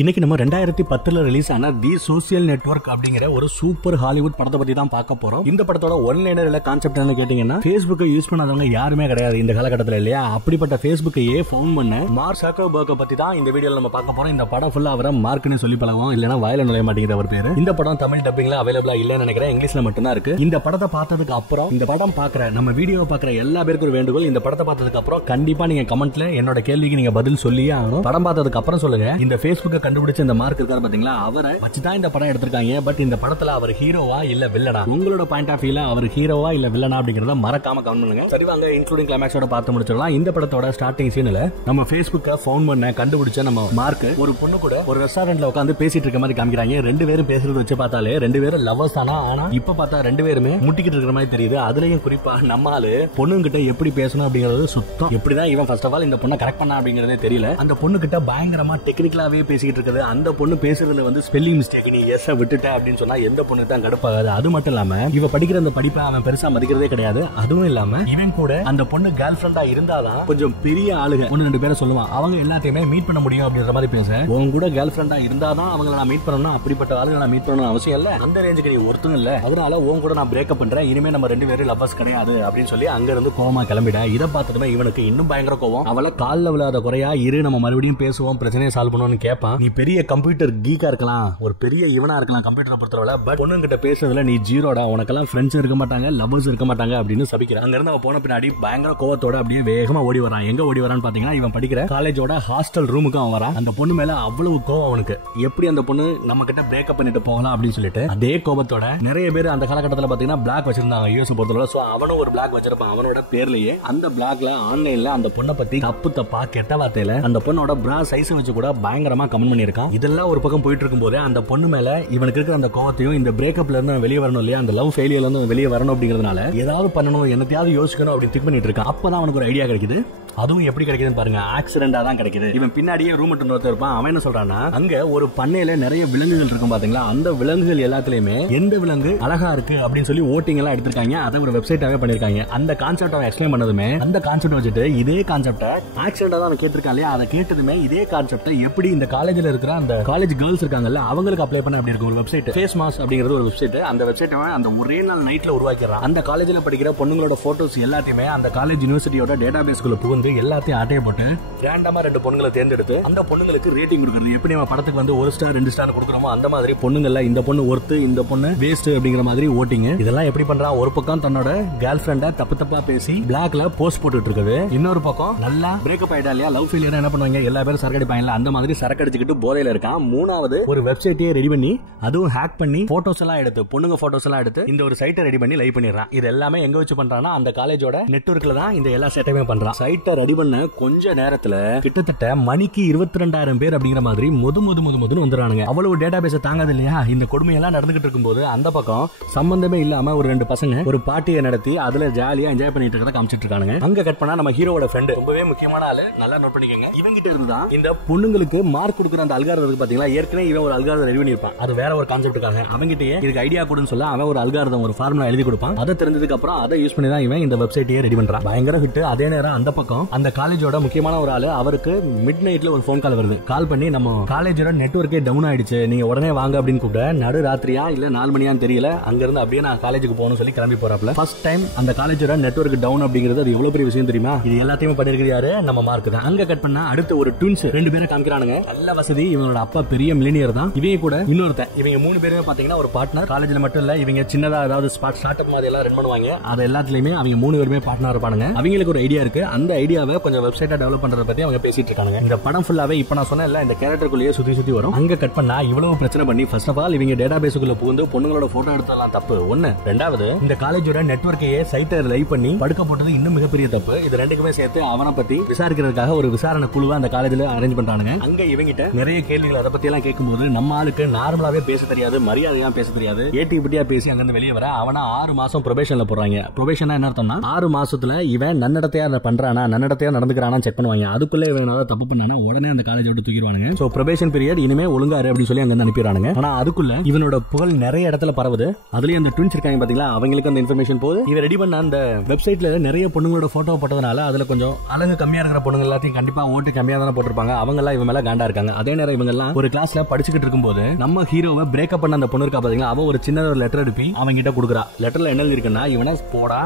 இன்னைக்கு நம்ம 2010 ரிலீஸ் ஆன தி சோசியல் நெட்வொர்க் அப்படிங்கிற ஒரு சூப்பர் ஹாலிவுட் படத்தை பத்தி தான் பார்க்க போறோம். இந்த படத்தோட ஒன் லைனர் கான்செப்ட் என்ன கேட்டீங்கன்னா, Facebookஐ யூஸ் பண்ணாதவங்க யாருமே கிடையாது இந்த காலகட்டத்தில் இல்லையா. அப்படிப்பட்ட Facebookஐயே ஃபவுண்ட் பண்ண மார்க் ஜக்கர்பர்க்கை பத்தி தான் இந்த வீடியோல நம்ம பார்க்க போறோம். இந்த படம் ஃபுல்லா அவரை மார்க்னு சொல்லி பழகும், இல்லனா வாயில நுழைய மாட்டேங்கிற அவர் பேரு. இந்த படம் தமிழ் டப்பிங்ல அவைலபிளா இல்லன்னு நினைக்கிறேன், இங்கிலீஷ்ல மட்டும் தான் இருக்கு. இந்த படத்தை பார்த்ததுக்கு அப்புறம் இந்த படம் பார்க்குற நம்ம வீடியோ பார்க்குற எல்லா பேருக்கும் ஒரு வேண்டுகோள், இந்த படத்தை பார்த்ததுக்கு அப்புறம் கண்டிப்பா நீங்க கமெண்ட்ல என்னோட கேள்விக்கு நீங்க பதில் சொல்லியே ஆகணும். படம் பார்த்ததுக்கு அப்புறம் சொல்லுங்க, இந்த Facebookஐ கண்டுபிடிச்ச இந்த மார்க் பாத்தீங்களா, அவரை வச்சுதான் இந்த படம் எடுத்திருக்காங்க. பட் இந்த படத்துல அவர் ஹீரோவா இல்ல வில்லனா, உங்களோட பாயிண்ட் ஆஃப் வியூல அவர் ஹீரோவா இல்ல வில்லனா அப்படிங்கறத மறக்காம கமெண்ட் பண்ணுங்க. சரி வாங்க இன்க்ளூடிங் கிளைமாக்ஸோட பார்த்து முடிச்சிடலாம். இந்த படத்தோட ஸ்டார்டிங் சீன்ல நம்ம Facebookஐ ஃபவுண்ட் பண்ண கண்டுபிடிச்ச நம்ம மார்க் ஒரு பொண்ணு கூட ஒரு ரெஸ்டாரண்ட்ல உட்கார்ந்து பேசிட்டு இருக்க மாதிரி காமிக்கிறாங்க. ரெண்டு பேரும் பேசுறது வச்சு பார்த்தாலே ரெண்டு பேரும் லவ்வர்ஸ் தானா, ஆனா இப்ப பார்த்தா ரெண்டு பேருமே முட்டிக்கிட்டு இருக்கிற மாதிரி தெரியுது. அதுலயும் குறிப்பா நம்ம ஆளு பொண்ணுகிட்ட எப்படி பேசணும் அப்படிங்கறது சுத்தம் எப்படிதான் இவன் ஃபர்ஸ்ட் ஆஃப் ஆல் இந்த பொண்ணை கரெக்ட் பண்ணா அப்படிங்கறதே தெரியல. அந்த பொண்ணு கிட்ட பயங்கரமா டெக்னிக்கலாவே பேசிக்கிட்டு இருக்குது. அந்த பொண்ணு பேசுறதுல வந்து ஸ்பெல்லிங் மிஸ்டேக், நீ எஸ் விட்டுட்ட அப்படின்னு சொன்னா எந்த பொண்ணுக்கு தான் கடுப்பாகாது. அது மட்டும் இல்லாம இவ படிக்கிற அந்த படிப்பை அவன் பெருசா மதிக்கிறதே கிடையாது. அதுவும் இல்லாம இவன் கூட அந்த பொண்ணு கேர்ள் ஃபிரெண்டா இருந்தாதான் கொஞ்சம் பெரிய ஆளுங்க ஒன்னு ரெண்டு பேரை சொல்லுவான், அவங்க எல்லாத்தையுமே மீட் பண்ண முடியும் அப்படின்ற மாதிரி பேச. உன் கூட கேர்ள் ஃபிரெண்டா இருந்தாதான் அவங்களை நான் மீட் பண்ணணும், அப்படிப்பட்ட ஆளுங்க நான் மீட் பண்ணணும் அவசியம் இல்ல. அந்த ரேஞ்சுக்கு நீ ஒருத்தரும் இல்ல, அதனால உன் கூட நான் பிரேக்கப் பண்றேன், இனிமே நம்ம ரெண்டு பேரும் லவ்வர்ஸ் கிடையாது அப்படின்னு சொல்லி அங்க இருந்து கோவமா கிளம்பிட. இதை பார்த்ததுமே இவனுக்கு இன்னும் பயங்கர கோவம். அவளை கால்ல விழாத குறையா இரு, நம்ம மறுபடியும் பேசுவோம், பிரச்சனையை சால்வ் பண்ணுவோம்னு கேட்பான். நீ பெரிய கம்ப்யூட்டர் கீக்கா இருக்கலாம், ஒரு பெரிய இவனா இருக்கலாம் கம்ப்யூட்டரை பொறுத்தவரை, பட் பொண்ணு கிட்ட பேசுறதுல நீ ஜீரோடா, உனக்கெல்லாம் ஃப்ரெண்ட்ஸ் இருக்க மாட்டாங்க, லவ்வர்ஸ் இருக்க மாட்டாங்க அப்படின்னு சபிக்கிறான். அங்க இருந்து அவ போன பின்னாடி பயங்கர கோவத்தோட அப்படியே வேகமா ஓடி வரான். எங்க ஓடி வரான்னு பாத்தீங்கன்னா, இவன் படிக்கிற காலேஜோட ஹாஸ்டல் ரூமுக்கு அவன் வரான். அந்த பொண்ணு மேல அவ்வளவு கோவம் அவனுக்கு, எப்படி அந்த பொண்ணு நம்ம கிட்ட பிரேக்கப் பண்ணிட்டு போகலாம் அப்படின்னு சொல்லிட்டு அதே கோபத்தோட நிறைய பேர் அந்த காலகட்டத்தில் பாத்தீங்கன்னா பிளாக் வச்சிருந்தாங்க யூஎஸ் பொறுத்தவரை. சோ அவனும் ஒரு பிளாக் வச்சிருப்பான் அவனோட பேர்லயே. அந்த பிளாக்ல ஆன்லைன்ல அந்த பொண்ணை பத்தி தப்பு தப்பா கெட்ட வார்த்தையில அந்த பொண்ணோட பிரா சைஸ் வச்சு கூட பயங்கரமா கமெண்ட் பண்ணிருக்கான். இதெல்லாம் ஒரு பக்கம் போயிட்டு இருக்கும் போது அந்த பொண்ணு மேல இவனுக்கு இருக்கிற அந்த கோவத்தையும், இந்த பிரேக்கப்ல இருந்து வெளியே வரணும் இல்லையா, அந்த லவ் ஃபெயிலியர்ல இருந்து வெளியே வரணும் அப்படிங்கறதுனால ஏதாவது பண்ணணும், என்னத்தையாவது யோசிக்கணும் அப்படின்னு திங்க் பண்ணிட்டு இருக்கான். அப்பதான் அவனுக்கு ஒரு ஐடியா கிடைக்குது. அதுவும் எப்படி கிடைக்குதுன்னு பாருங்க, ஆக்சிடென்டா தான் கிடைக்குது. இவன் பின்னாடியே ரூம் ஒருத்தர் இருப்பான். அவன் என்ன சொல்றான்னா, அங்க ஒரு பண்ணையில நிறைய விலங்குகள் இருக்கும் பாத்தீங்களா, அந்த விலங்குகள் எல்லாத்துலயுமே எந்த விலங்கு அழகா இருக்கு அப்படின்னு சொல்லி ஓட்டிங் எல்லாம் எடுத்திருக்காங்க. அதை ஒரு வெப்சைட்டாவே பண்ணிருக்காங்க. அந்த கான்செப்ட் அவன் எக்ஸ்பிளைன் பண்ணதுமே அந்த கான்செப்ட் வச்சுட்டு இதே கான்செப்ட் ஆக்சிடென்டா தான் கேட்டிருக்கான் இல்லையா, அதை கேட்டதுமே இதே கான்செப்ட் எப்படி இந்த காலேஜ்ல இருக்கிற அந்த காலேஜ் கேர்ள்ஸ் இருக்காங்கல்ல அவங்களுக்கு அப்ளை பண்ண அப்படி இருக்கு. ஒரு வெப்சைட் ஃபேஸ் மாஸ் அப்படிங்கிறது ஒரு வெப்சைட். அந்த வெப்சைட் அந்த ஒரே நாள் நைட்ல உருவாக்கிறான். அந்த காலேஜ்ல படிக்கிற பொண்ணுங்களோட போட்டோஸ் எல்லாத்தையுமே அந்த காலேஜ் யூனிவர்சிட்டியோட டேட்டாபேஸ்க்குள்ள புகுந்து எல்லாத்தையும் அட்டைய போட்டு ரேண்டமா ரெண்டு பொண்ணுங்களை தேர்ந்தெடுத்து அந்த பொண்ணுங்களுக்கு ரேட்டிங் கொடுக்கறது. எப்படி நம்ம படத்துக்கு வந்து 1 ஸ்டார் 2 ஸ்டார் கொடுக்குறோமோ அந்த மாதிரி பொண்ணுங்கள்ல இந்த பொண்ணு ஒர்த்து, இந்த பொண்ணு வேஸ்ட் அப்படிங்கிற மாதிரி ஓட்டிங். இதெல்லாம் எப்படி பண்றான், ஒரு பக்கம் தன்னோட கேர்ள் ஃபிரெண்ட தப்பு தப்பா பேசி பிளாக்ல போஸ்ட் போட்டுட்டு இருக்குது, இன்னொரு பக்கம் நல்லா பிரேக்கப் ஆயிட்டா இல்லையா, லவ் ஃபெயிலியர் என்ன பண்ணுவாங்க எல்லா பேரும் சரக்கு அடிப்பாங்கல்ல, அந்த மாதிரி சரக்கு அடிச்சுக்கிட்டு போதையில இருக்கான். மூணாவது ஒரு வெப்சைட்டே ரெடி பண்ணி அதுவும் ஹேக் பண்ணி போட்டோஸ் எல்லாம் எடுத்து பொண்ணுங்க போட்டோஸ் எல்லாம் எடுத்து இந்த ஒரு சைட்டை ரெடி பண்ணி லைவ் பண்ணிடுறான். இது எல்லாமே எங்க வச்சு பண்றான்னா அந்த காலேஜோட நெட்வொர்க்ல தான் இந்த எல்லா செட்டையுமே பண்றான். சைட்டை ரெடி பண்ண கொஞ்ச நேரத்துல கிட்டத்தட்ட மணிக்கு 22,000 பேர் அப்படிங்கிற மாதிரி முதுன்னு வந்துறானுங்க. அவ்வளவு டேட்டாபேஸ் தாங்காது இல்லையா. இந்த கொடுமையெல்லாம் நடந்துகிட்டு இருக்கும்போது அந்த பக்கம் சம்பந்தமே இல்லாம ஒரு ரெண்டு பசங்க ஒரு பார்ட்டியை நடத்தி அதுல ஜாலியா என்ஜாய் பண்ணிட்டு இருக்கறத காமிச்சிட்டு இருக்கானுங்க. அங்க கட் பண்ணா நம்ம ஹீரோவோட ஃப்ரெண்ட், ரொம்பவே முக்கியமான ஆளு, நல்லா நோட் பண்ணிக்கங்க. இவங்கிட்ட இருந்துதான் இந்த பொண்ணுங்களுக்கு மார்க் கொடுக்குற அந்த அல்காரிதம் இருக்கு பாத்தீங்களா, ஏற்கனவே இவன் ஒரு அல்காரிதம் ரெடி பண்ணிருப்பான். அது வேற ஒரு கான்செப்டுக்காக அவங்கிட்டயே இதுக்கு ஐடியா கொடுன்னு சொல்ல அவன் ஒரு அல்காரிதம் ஒரு ஃபார்முலா எழுதி கொடுப்பான். அதை தெரிஞ்சதுக்கு அப்புறம் அதை யூஸ் பண்ணி தான் இவன் இந்த வெப்சைட்டையே ரெடி பண்றான். பயங்கர ஹிட். அதே நேரம் அந்த பக்கம் அந்த காலேஜோட முக்கியமான ஒரு ஆளு, அவருக்கு மிட் நைட்ல ஒரு போன் கால் வருது. கால் பண்ணி நம்ம காலேஜோட நெட்வொர்க்கே டவுன் ஆயிடுச்சு, நீங்க உடனே வாங்க அப்படின்னு கூப்பிட, நடு ராத்திரியா இல்ல 4 மணியான்னு தெரியல, அங்க இருந்து அப்படியே நான் காலேஜுக்கு போகணும்னு சொல்லி கிளம்பி போறாப்ல. ஃபர்ஸ்ட் டைம் அந்த காலேஜோட நெட்வொர்க் டவுன் அப்படிங்கிறது அது எவ்வளவு பெரிய விஷயம் தெரியுமா. இது எல்லாத்தையுமே பண்ணிருக்கிறது யாரு, நம்ம மார்க் தான். அங்க கட் பண்ணா அடுத்து ஒரு ட்வின்ஸ் 2 பேரை காமிக்கிறானுங்க. நல்ல வசதி, இவங்களோட அப்பா பெரிய மில்லினியர் தான், இவங்க கூட இன்னொருத்தன். இவங்க 3 பேருமே பாத்தீங்கன்னா ஒரு பார்ட்னர். காலேஜ்ல மட்டும் இல்ல, இவங்க சின்னதா ஏதாவது ஸ்டார்ட் அப் மாதிரி எல்லாம் ரன் பண்ணுவாங்க. அது எல்லாத்துலயுமே அவங்க 3 பேருமே பார்ட்னர் இருப்பானுங்க. அவங்களுக்கு ஒரு ஐடியா இருக்கு, அந்த ஐடியாவை கொஞ்சம் வெப்சைட்டா டெவலப் பண்றத பத்தி அவங்க பேசிட்டு இருக்காங்க. இந்த படம் ஃபுல்லாவே இப்ப நான் சொன்ன இந்த கேரக்டருக்குள்ளேயே சுத்தி வரும். அங்க கட் பண்ணா இவ்வளவு பிரச்சனை பண்ணி ஃபர்ஸ்ட் ஆஃப் ஆல் இவங்க டேட்டாபேஸ்க்குள்ள புகுந்து பொண்ணுங்களோட போட்டோ எடுத்ததெல்லாம் தப்பு ஒண்ணு. ரெண்டாவது இந்த காலேஜோட நெட்வொர்க்கையே சைட்டை லைவ் பண்ணி படுக்க போட்டது இன்னும் மிகப்பெரிய தப்பு. இது ரெண்டுக்குமே சேர்த்து அவனை பத்தி விசாரிக்கிறதுக்காக ஒரு விசாரணை குழுவை அந்த காலேஜ்ல அரேஞ்ச் பண்றானுங்க. அங்க இவங்கிட்ட நிறைய கேள்விகள் அதை பத்தி எல்லாம் கேட்கும்போது நம்ம ஆளுக்கு நார்மலாவே பேச தெரியாது, மரியாதையா பேச தெரியாது, ஏட்டி பிட்டியா பேசி அங்க இருந்து வெளியே வர அவனா 6 மாசம் ப்ரொபேஷன்ல போடுறாங்க. ப்ரொபேஷன் என்ன அர்த்தம்னா 6 மாசத்துல இவன் நன்னடத்தையா பண்றானா நன்னடத்தையா நடந்துக்கிறானா செக் பண்ணுவாங்க. அதுக்குள்ள இவன் தப்பு பண்ணானா உடனே அந்த காலேஜ் விட்டு தூக்கிடுவானுங்க. சோ ப்ரொபேஷன் பீரியட் இனிமே ஒழுங்காரு அப்படின்னு சொல்லி அங்க அனுப்பிடுறானுங்க. ஆனா அதுக்குள்ள இவனோட புகழ் நிறைய இடத்துல பரவுது. அதுலயும் அந்த ட்வின்ஸ் இருக்காங்க பாத்தீங்களா, அவங்களுக்கு அந்த இன்ஃபர்மேஷன் போகுது. இவன் ரெடி பண்ண அந்த வெப்சைட்ல நிறைய பொண்ணுங்களோட போட்டோ போட்டதுனால அதுல கொஞ்சம் அழகு கம்மியா இருக்கிற பொண்ணுங்க எல்லாத்தையும் கண்டிப்பா ஓட்டு கம்மியா தானே போட்டிருப்பாங்க. அவங்க எல்லாம் இவன் மேல காண்டா இருக்காங்க. அதே நேரம் இவங்க எல்லாம் ஒரு கிளாஸ்ல படிச்சுக்கிட்டு இருக்கும்போது நம்ம ஹீரோவை பிரேக்கப் பண்ண அந்த பொண்ணு இருக்கா பாத்தீங்களா, அவ ஒரு சின்ன ஒரு லெட்டர் எடுப்பி அவங்க கிட்ட கொடுக்குறா. லெட்டர்ல என்ன எழுதி இருக்குன்னா, இவனை போடா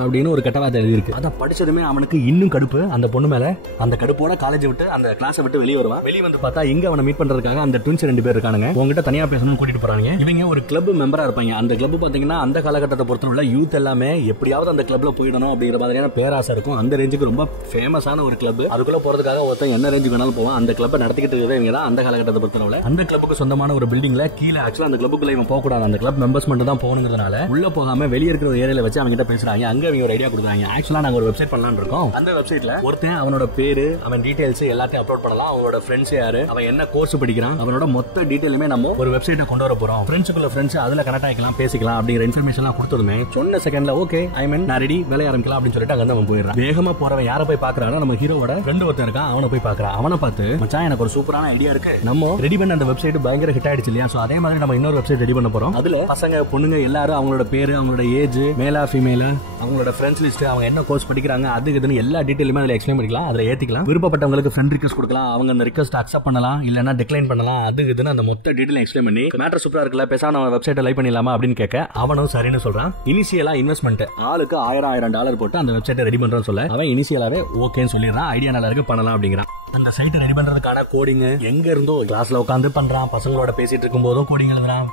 அப்படின்னு ஒரு கெட்ட வார்த்தை எழுதி இருக்கு. அத படிச்சதுமே அவனுக்கு இன்னும் கடுப்பு அந்த பொண்ணு மேல. அந்த கடுப்போட காலேஜ் விட்டு அந்த கிளாஸ் விட்டு வெளியே வருவான். வெளியே வந்து பார்த்தா இங்க அவனை மீட் பண்றதுக்காக அந்த ட்வின்ஸ் 2 பேர் இருக்கானுங்க. உங்ககிட்ட தனியா பேசணும்னு கூட்டிட்டு போறாங்க. இவங்க ஒரு கிளப் மெம்பரா இருப்பாங்க. அந்த கிளப் பாத்தீங்கன்னா அந்த காலகட்டத்தை பொறுத்தவரை யூத் எல்லாமே எப்படியாவது அந்த கிளப்ல போயிடணும் அப்படிங்கிற மாதிரியான பேராசை இருக்கும். அந்த ரேஞ்சுக்கு ரொம்ப ஃபேமஸான ஒரு கிளப். அதுக்குள்ள போறதுக்காக ஒருத்தன் என்ன ரேஞ்சுக்கு வேணாலும் போவான். அந்த கிளப்பை நடத்திக்கிட்டு இருக்கவே இவங்க தான் அந்த காலகட்டத்தை பொறுத்தவரை. அந்த கிளப்புக்கு சொந்தமான ஒரு பில்டிங்ல கீழே ஆக்சுவலா அந்த கிளப்புக்குள்ள இவன் போக கூடாது. அந்த கிளப் மெம்பர்ஸ் மட்டும் தான் போகணுங்கிறதுனால உள்ள போகாம வெளியே இருக்கிற ஒரு ஏரியால வச்சு அவங்க கிட்ட பேசுறாங்க. அங்க அவங்க ஒரு ஐடியா கொடுக்குறாங்க. ஆக்சுவலா நாங்க ஒரு வெப்சைட் பண்ணலாம்னு இருக்கோம். அந்த வெப்சைட்ல ஒருத்தன் அவனோட பேரு, அவன் டீடைல்ஸ் எல்லாத்தையும் அப்லோட் பண்ணலாம். அவனோட ஃப்ரெண்ட்ஸ் யாரு, அவன் என்ன கோர்ஸ் படிக்கிறான், அவனோட மொத்த டீடைலுமே நம்ம ஒரு வெப்சைட்டை கொண்டு வர போறோம். ஃப்ரெண்ட்ஸுக்குள்ள ஃப்ரெண்ட்ஸ் அதுல கனெக்ட் ஆகிக்கலாம், பேசிக்கலாம் அப்படிங்கிற இன்ஃபர்மேஷன் எல்லாம் கொடுத்ததுமே சொன்ன செகண்ட்ல ஓகே ஐ மீன் நான் ரெடி, வேலைய ஆரம்பிக்கலாம் அப்படின்னு சொல்லிட்டு அங்க அவன் போயிடுறான். வேகமா போறவன் யாரை போய் பாக்குறானா, நம்ம ஹீரோவோட ஃப்ரெண்ட் ஒருத்தன் இருக்கான். அவனை போய் பாக்குறான். அவனை பார்த்து மச்சான் எனக்கு ஒரு சூப்பரான ஐடியா இருக்கு. நம்ம ரெடி பண்ண அந்த வெப்சைட் பயங்கர ஹிட் ஆயிடுச்சு இல்லையா, சோ அதே மாதிரி நம்ம இன்னொரு வெப்சைட் ரெடி பண்ண போறோம். அதுல பசங்க பொண்ணுங்க எல்லாரும் அவங்களோட பேரு, அவங்களோட ஏஜ், மேலா ஃபீமேலா, அவங்களோட ஃப்ரெண்ட்ஸ் லிஸ்ட், அவங்க என்ன கோர்ஸ் படிக்கிறாங்க, அது இதுன்னு எல்லா டீடைலுமே அதுல எக்ஸ்பிளைன் பண்ணிக்கலாம். அதுல ஏத்திக்கலாம். விருப்பப்பட்டவங்களுக்கு ஃப்ரெண்ட் ரிக்வெஸ்ட் கொடுக்கலாம். அவங்க அந்த ரிக்வெஸ்ட் அக்செப்ட் பண்ணலாம், இல்லனா டிக்ளைன் பண்ணலாம். அது இதுன்னு அந்த மொத்த டீடைல் எக்ஸ்பிளைன் பண்ணி மேட்டர் சூப்பரா இருக்குல்ல, பேசாம நம்ம வெப்சைட்டை லைவ் பண்ணிடலாமா அப்படின்னு கேட்க அவனும் சரின்னு சொல்றான். இனிஷியலா இன்வெஸ்ட்மெண்ட் ஆளுக்கு $1000 போட்டு அந்த வெப்சைட்டை ரெடி பண்றோம்னு சொல்ல அவன் இனிஷியலாவே ஓகேன்னு சொல்லிடுறான். ஐடியா நல்லா இருக்கு, பண்ணலாம் அப்படிங்கிறான். அந்த சைட் ரெடி பண்றதுக்கான கோடிங் எங்க இருந்தோ கிளாஸ்ல உட்காந்து பண்றான். பசங்களோட பேசிட்டு இருக்கும் போதும் கோடிங் எழுதுறான்.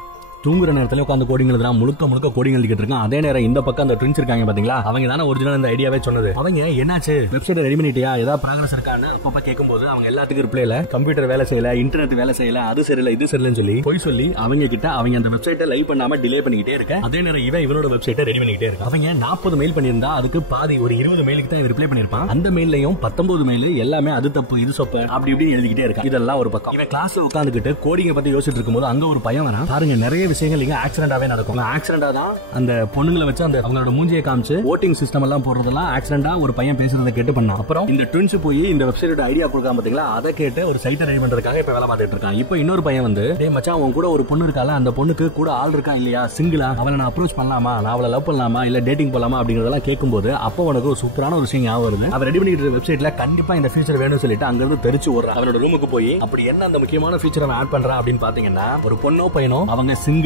தூங்குற நேரத்துல உட்காந்து கோடிங் எழுதுறான். முழுக்க கோடிங் எழுதிட்டு இருக்கான். அதே நேரம் இந்த பக்கம் அந்த ட்வின்ஸ் இருக்காங்க பாத்தீங்களா, அவங்க தானே ஒரிஜினல் இந்த ஐடியாவே சொன்னது. அவங்க என்னாச்சு வெப்சைட் ரெடி பண்ணிட்டியா, ஏதாவது ப்ராக்ரஸ் இருக்கான்னு அப்பப்ப கேட்கும்போது அவங்க எல்லாத்துக்கும் ரிப்ளைல கம்ப்யூட்டர் வேலை செய்யல, இன்டர்நெட் வேலை செய்யல, அது சரியில்லை இது சரியில்லைன்னு சொல்லி போய் சொல்லி அவங்க கிட்ட அவங்க அந்த வெப்சைட்டை லைவ் பண்ணாம டிலே பண்ணிக்கிட்டே இருக்க. அதே நேரம் இவனோட வெப்சைட்டை ரெடி பண்ணிக்கிட்டே இருக்க. அவங்க 40 மெயில் பண்ணியிருந்தா அதுக்கு பாதி ஒரு 20 மெயிலுக்கு தான் ரிப்ளை பண்ணிருப்பான். அந்த மெயிலையும் 19 மெயில் எல்லாமே அது தப்பு இது சொப்பு அப்படி இப்படி எழுதிக்கிட்டே இருக்கான். இதெல்லாம் ஒரு பக்கம். இவன் கிளாஸ்ல உட்காந்துக்கிட்டு கோடிங்க பத்தி யோசிச்சுட்டு இருக்கும்போது அங்க ஒரு பையன் வரான். பாருங்க நிறைய விஷயங்கள் இங்க ஆக்சிடென்ட் நடக்கும். ஆக்சிடென்டா தான் அந்த பொண்ணுங்களை வச்சு அந்த அவங்களோட மூஞ்சியை காமிச்சு ஓட்டிங் சிஸ்டம் எல்லாம் போடுறதெல்லாம் ஆக்சிடென்டா ஒரு பையன் பேசுறதை கேட்டு பண்ணான். அப்புறம் இந்த ட்வின்ஸ் போய் இந்த வெப்சைட்டோட ஐடியா கொடுக்காம பாத்தீங்களா, அதை கேட்டு ஒரு சைட்டை ரெடி பண்றதுக்காக இப்ப வேலை பார்த்துட்டு இருக்கான். இப்போ இன்னொரு பையன் வந்து டேய் மச்சான் உன் கூட ஒரு பொண்ணு இருக்கால, அந்த பொண்ணுக்கு கூட ஆள் இருக்கா இல்லையா, சிங்கிளா, அவளை நான் அப்ரோச் பண்ணலாமா, நான் அவளை லவ் பண்ணலாமா இல்ல டேட்டிங் போலாமா அப்படிங்கறதெல்லாம் கேட்கும்போது அப்போ உனக்கு ஒரு சூப்பரான ஒரு விஷயம் ஞாபகம் வருது. அவ ரெடி பண்ணிட்டு வெப்சைட்ல கண்டிப்பா இந்த ஃபீச்சர் வேணும்னு சொல்லிட்டு அங்க இருந்து தெரிச்சு ஓடுறான். அவனோட ரூமுக்கு போய் அப்படி என்ன அந்த முக்கியமான ஃபீச்சரை ஆட் பண்றான் அப்படின்னு பாத்தீங்கன்னா, ஒரு பொண்ணோ பையனோ அவங்க சிங்கிளா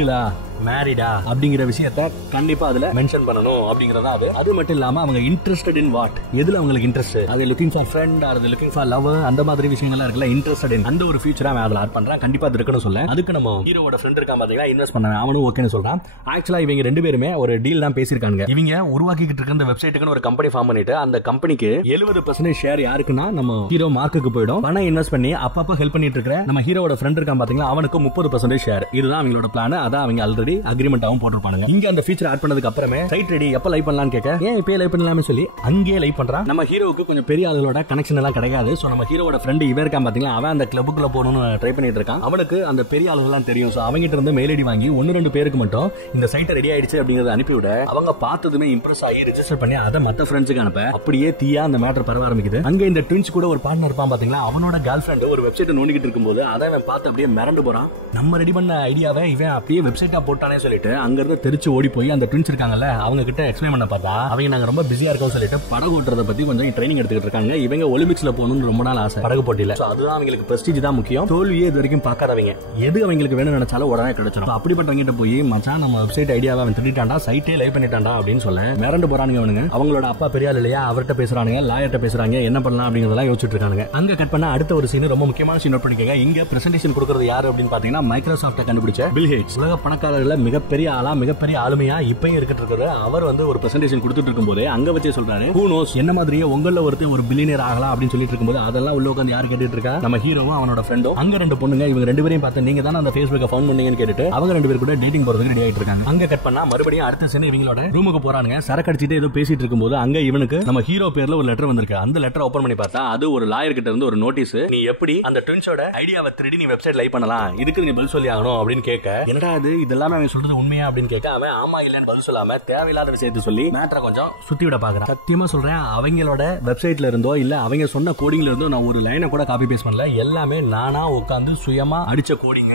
மேரிடா அப்படிங்கிற விஷயத்தை கண்டிப்பா அதுல மென்ஷன் பண்ணணும் அப்படிங்கறதா. அது மட்டும் இல்லாம அவங்க இன்ட்ரெஸ்டட் இன் வாட், எதுல அவங்களுக்கு இன்ட்ரெஸ்ட், அது looking for friend are looking for love, அந்த மாதிரி விஷயங்கள்லாம் இருக்குல்ல, இன்ட்ரெஸ்டட் இன் அந்த ஒரு ஃபீச்சரா அவன் அதுல ஆட் பண்றான். கண்டிப்பா அது இருக்குன்னு சொல்ல அதுக்கு நம்ம ஹீரோவோட ஃப்ரெண்ட் இருக்கான் பாத்தீங்களா, இன்வெஸ்ட் பண்ண அவனும் ஓகேன்னு சொல்றான். ஆக்சுவலா இவங்க 2 பேருமே ஒரு டீல் தான் பேசிருக்காங்க. இவங்க உருவாக்கிட்டு இருக்க அந்த வெப்சைட்டுக்கு ஒரு கம்பெனி ஃபார்ம் பண்ணிட்டு அந்த கம்பெனிக்கு 70% ஷேர் யாருக்குன்னா நம்ம ஹீரோ மார்க்குக்கு போயிடும். பணம் இன்வெஸ்ட் பண்ணி அப்பப்ப ஹெல்ப் பண்ணிட்டு இருக்க நம்ம ஹீரோவோட ஃப்ரெண்ட் இருக்கான் பாத்தீங்களா, அவனுக்கு 30% ஷேர். இதுதான் அவங்களோட பிளான். அதான் அவங்க ஆல்ரெடி அக்ரிமெண்ட் ஆகும் போட்டுருப்பாங்க. இங்க அந்த ஃபீச்சர் ஆட் பண்ணதுக்கு அப்புறமே சைட் ரெடி எப்ப லைவ் பண்ணலாம்னு கேட்க ஏன் இப்ப லைவ் பண்ணலாம்னு சொல்லி அங்கேயே லைவ் பண்றான். நம்ம ஹீரோவுக்கு கொஞ்சம் பெரிய ஆளுகளோட கனெக்ஷன் எல்லாம் கிடையாது. சோ நம்ம ஹீரோவோட ஃப்ரெண்ட் இவன் இருக்கான் பாத்தீங்களா, அவன் அந்த கிளப்புக்குள்ள போகணும்னு ட்ரை பண்ணிட்டு இருக்கான். அவனுக்கு அந்த பெரிய ஆளுகள்லாம் தெரியும். சோ அவங்க கிட்ட இருந்து மெயில் ஐடி வாங்கி 1-2 பேருக்கு மட்டும் இந்த சைட் ரெடி ஆயிடுச்சு அப்படிங்கறத அனுப்பிவிட அவங்க பார்த்ததுமே இம்ப்ரெஸ் ஆகி ரெஜிஸ்டர் பண்ணி அதை மத்த ஃப்ரெண்ட்ஸுக்கு அனுப்ப அப்படியே தீயா அந்த மேட்டர் பரவ ஆரம்பிக்குது. அங்க இந்த ட்வின்ஸ் கூட ஒரு பார்ட்னர் இருப்பான் பாத்தீங்களா, அவனோட கேர்ள் ஃப்ரெண்ட் ஒரு வெப்சைட் நோண்டிக்கிட்டு இருக்கும்போது அதை அவன் பார்த்து அப்படியே மிரண்டு போறான். நம்ம ரெடி பண்ண ஐடியாவை இவன் அப்படியே வெப்சைட்டா போட்டானே சொல்லிட்டு அங்க இருந்து தெரிச்சு ஓடி போய் அந்த ட்வின்ஸ் இருக்காங்கல்ல அவங்க கிட்ட எக்ஸ்பிளைன் பண்ண பார்த்தா அவங்க நாங்க ரொம்ப பிஸியா இருக்கோம் சொல்லிட்டு படகு ஓட்டுறத பத்தி கொஞ்சம் ட்ரைனிங் எடுத்துக்கிட்டு இருக்காங்க. இவங்க ஒலிம்பிக்ஸ்ல போகணும்னு ரொம்ப நாள் ஆசை படகு போட்டியில. அதுதான் அவங்களுக்கு பிரஸ்டீஜ் தான் முக்கியம். தோல்வியே இது வரைக்கும் பார்க்காதவங்க, எது அவங்களுக்கு வேணும் நினைச்சாலும் உடனே கிடைச்சிடும். அப்படிப்பட்டவங்க கிட்ட போய் மச்சான் நம்ம வெப்சைட் ஐடியாவை அவன் திருட்டாண்டா, சைட்டே லைவ் பண்ணிட்டாண்டா அப்படின்னு சொல்ல மிரண்டு போறானுங்க. அவனுங்க அவங்களோட அப்பா பெரிய ஆள் இல்லையா, அவர்கிட்ட பேசுறானுங்க, லாயர்ட்ட பேசுறாங்க, என்ன பண்ணலாம் அப்படிங்கறதெல்லாம் யோசிச்சுட்டு இருக்காங்க. அங்க கட் பண்ண அடுத்த ஒரு சீன் ரொம்ப முக்கியமான சீன் நோட் பண்ணிக்கங்க. இங்க பிரசன்டேஷன் கொடுக்கறது யாரு அப்படின்னு பாத்தீங்கன்னா மைக்ரோசாஃப்ட் கண்டுபிடிச்ச பில் கேட்ஸ், உலக பணக்காரர்கள மிகப்பெரிய ஆளா மிகப்பெரிய ஆளுமையா இப்பயும் இருக்கிட்டு இருக்கிற அவர் வந்து ஒரு பிரசன்டேஷன் கொடுத்துட்டு இருக்கும்போது அங்க வச்சே சொல்றாரு, ஹூ நோஸ் என்ன மாதிரியே உங்கள ஒருத்தர் ஒரு பில்லியனர் ஆகலாம் அப்படின்னு சொல்லிட்டு இருக்கும்போது அதெல்லாம் உள்ள உட்கார்ந்து யார் கேட்டுட்டு இருக்கா, நம்ம ஹீரோவும் அவனோட ஃப்ரெண்டும். அங்க 2 பொண்ணுங்க இவங்க 2 பேரையும் பார்த்து நீங்க தானே அந்த Facebook'ை ஃபவுண்ட் பண்ணீங்கன்னு கேட்டுட்டு அவங்க 2 பேர் கூட டேட்டிங் போறதுக்கு ரெடி ஆயிட்டு இருக்காங்க. அங்க கட் பண்ணா மறுபடியும் அடுத்த சீன் இவங்களோட ரூமுக்கு போறானுங்க. சரக்கு அடிச்சிட்டு ஏதோ பேசிட்டு இருக்கும்போது அங்க இவனுக்கு நம்ம ஹீரோ பேர்ல ஒரு லெட்டர் வந்திருக்கு. அந்த லெட்டர் ஓபன் பண்ணி பார்த்தா அது ஒரு லாயர் கிட்ட இருந்து ஒரு நோட்டீஸ், நீ எப்படி அந்த ட்வின்ஸோட ஐடியாவை திருடி நீ வெப்சைட் லைவ் பண்ணலாம், இதுக்கு நீ பதில் சொல்லி ஆகணும் அப்படின்னு கேட்க, என்னடா என்னடா இது இதெல்லாம் அவன் சொல்றது உண்மையா அப்படின்னு கேட்க அவன் ஆமா இல்லன்னு பதில் சொல்லாம தேவையில்லாத விஷயத்தை சொல்லி மேட்டரை கொஞ்சம் சுத்தி விட பாக்குறான். சத்தியமா சொல்றேன், அவங்களோட வெப்சைட்ல இருந்தோ இல்ல அவங்க சொன்ன கோடிங்ல இருந்தோ நான் ஒரு லைனை கூட காப்பி பேஸ்ட் பண்ணல. எல்லாமே நானா உட்காந்து சுயமா அடிச்ச கோடிங்.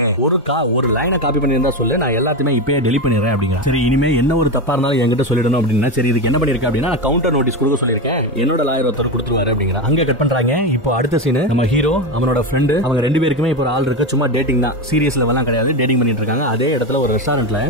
ஒரு லைனை காப்பி பண்ணியிருந்தா சொல்லு, நான் எல்லாத்தையுமே இப்பயே டெலிட் பண்ணிடுறேன் அப்படிங்கிறேன். சரி, இனிமே என்ன ஒரு தப்பா இருந்தாலும் என்கிட்ட சொல்லிடணும் அப்படின்னா, சரி இதுக்கு என்ன பண்ணிருக்கேன் அப்படின்னா கவுண்டர் நோட்டீஸ் கொடுக்க சொல்லிருக்கேன், என்னோட லாயர் ஒருத்தர் கொடுத்துருவாரு அப்படிங்கிற. அங்க கட் பண்றாங்க. இப்போ அடுத்த சீன் நம்ம ஹீரோ அவனோட ஃப்ரெண்டு அவங்க ரெண்டு பேருக்குமே இப்போ ஆள் இருக்கு. சும்மா டேட்டிங் தான், சீரியஸ் லெவல்லாம் கிடையாது, டேட்டிங் பண்ணிட்டு இருக்காங்க. அதே இடத்துல ஒரு ரெஸ்டாரண்ட்ல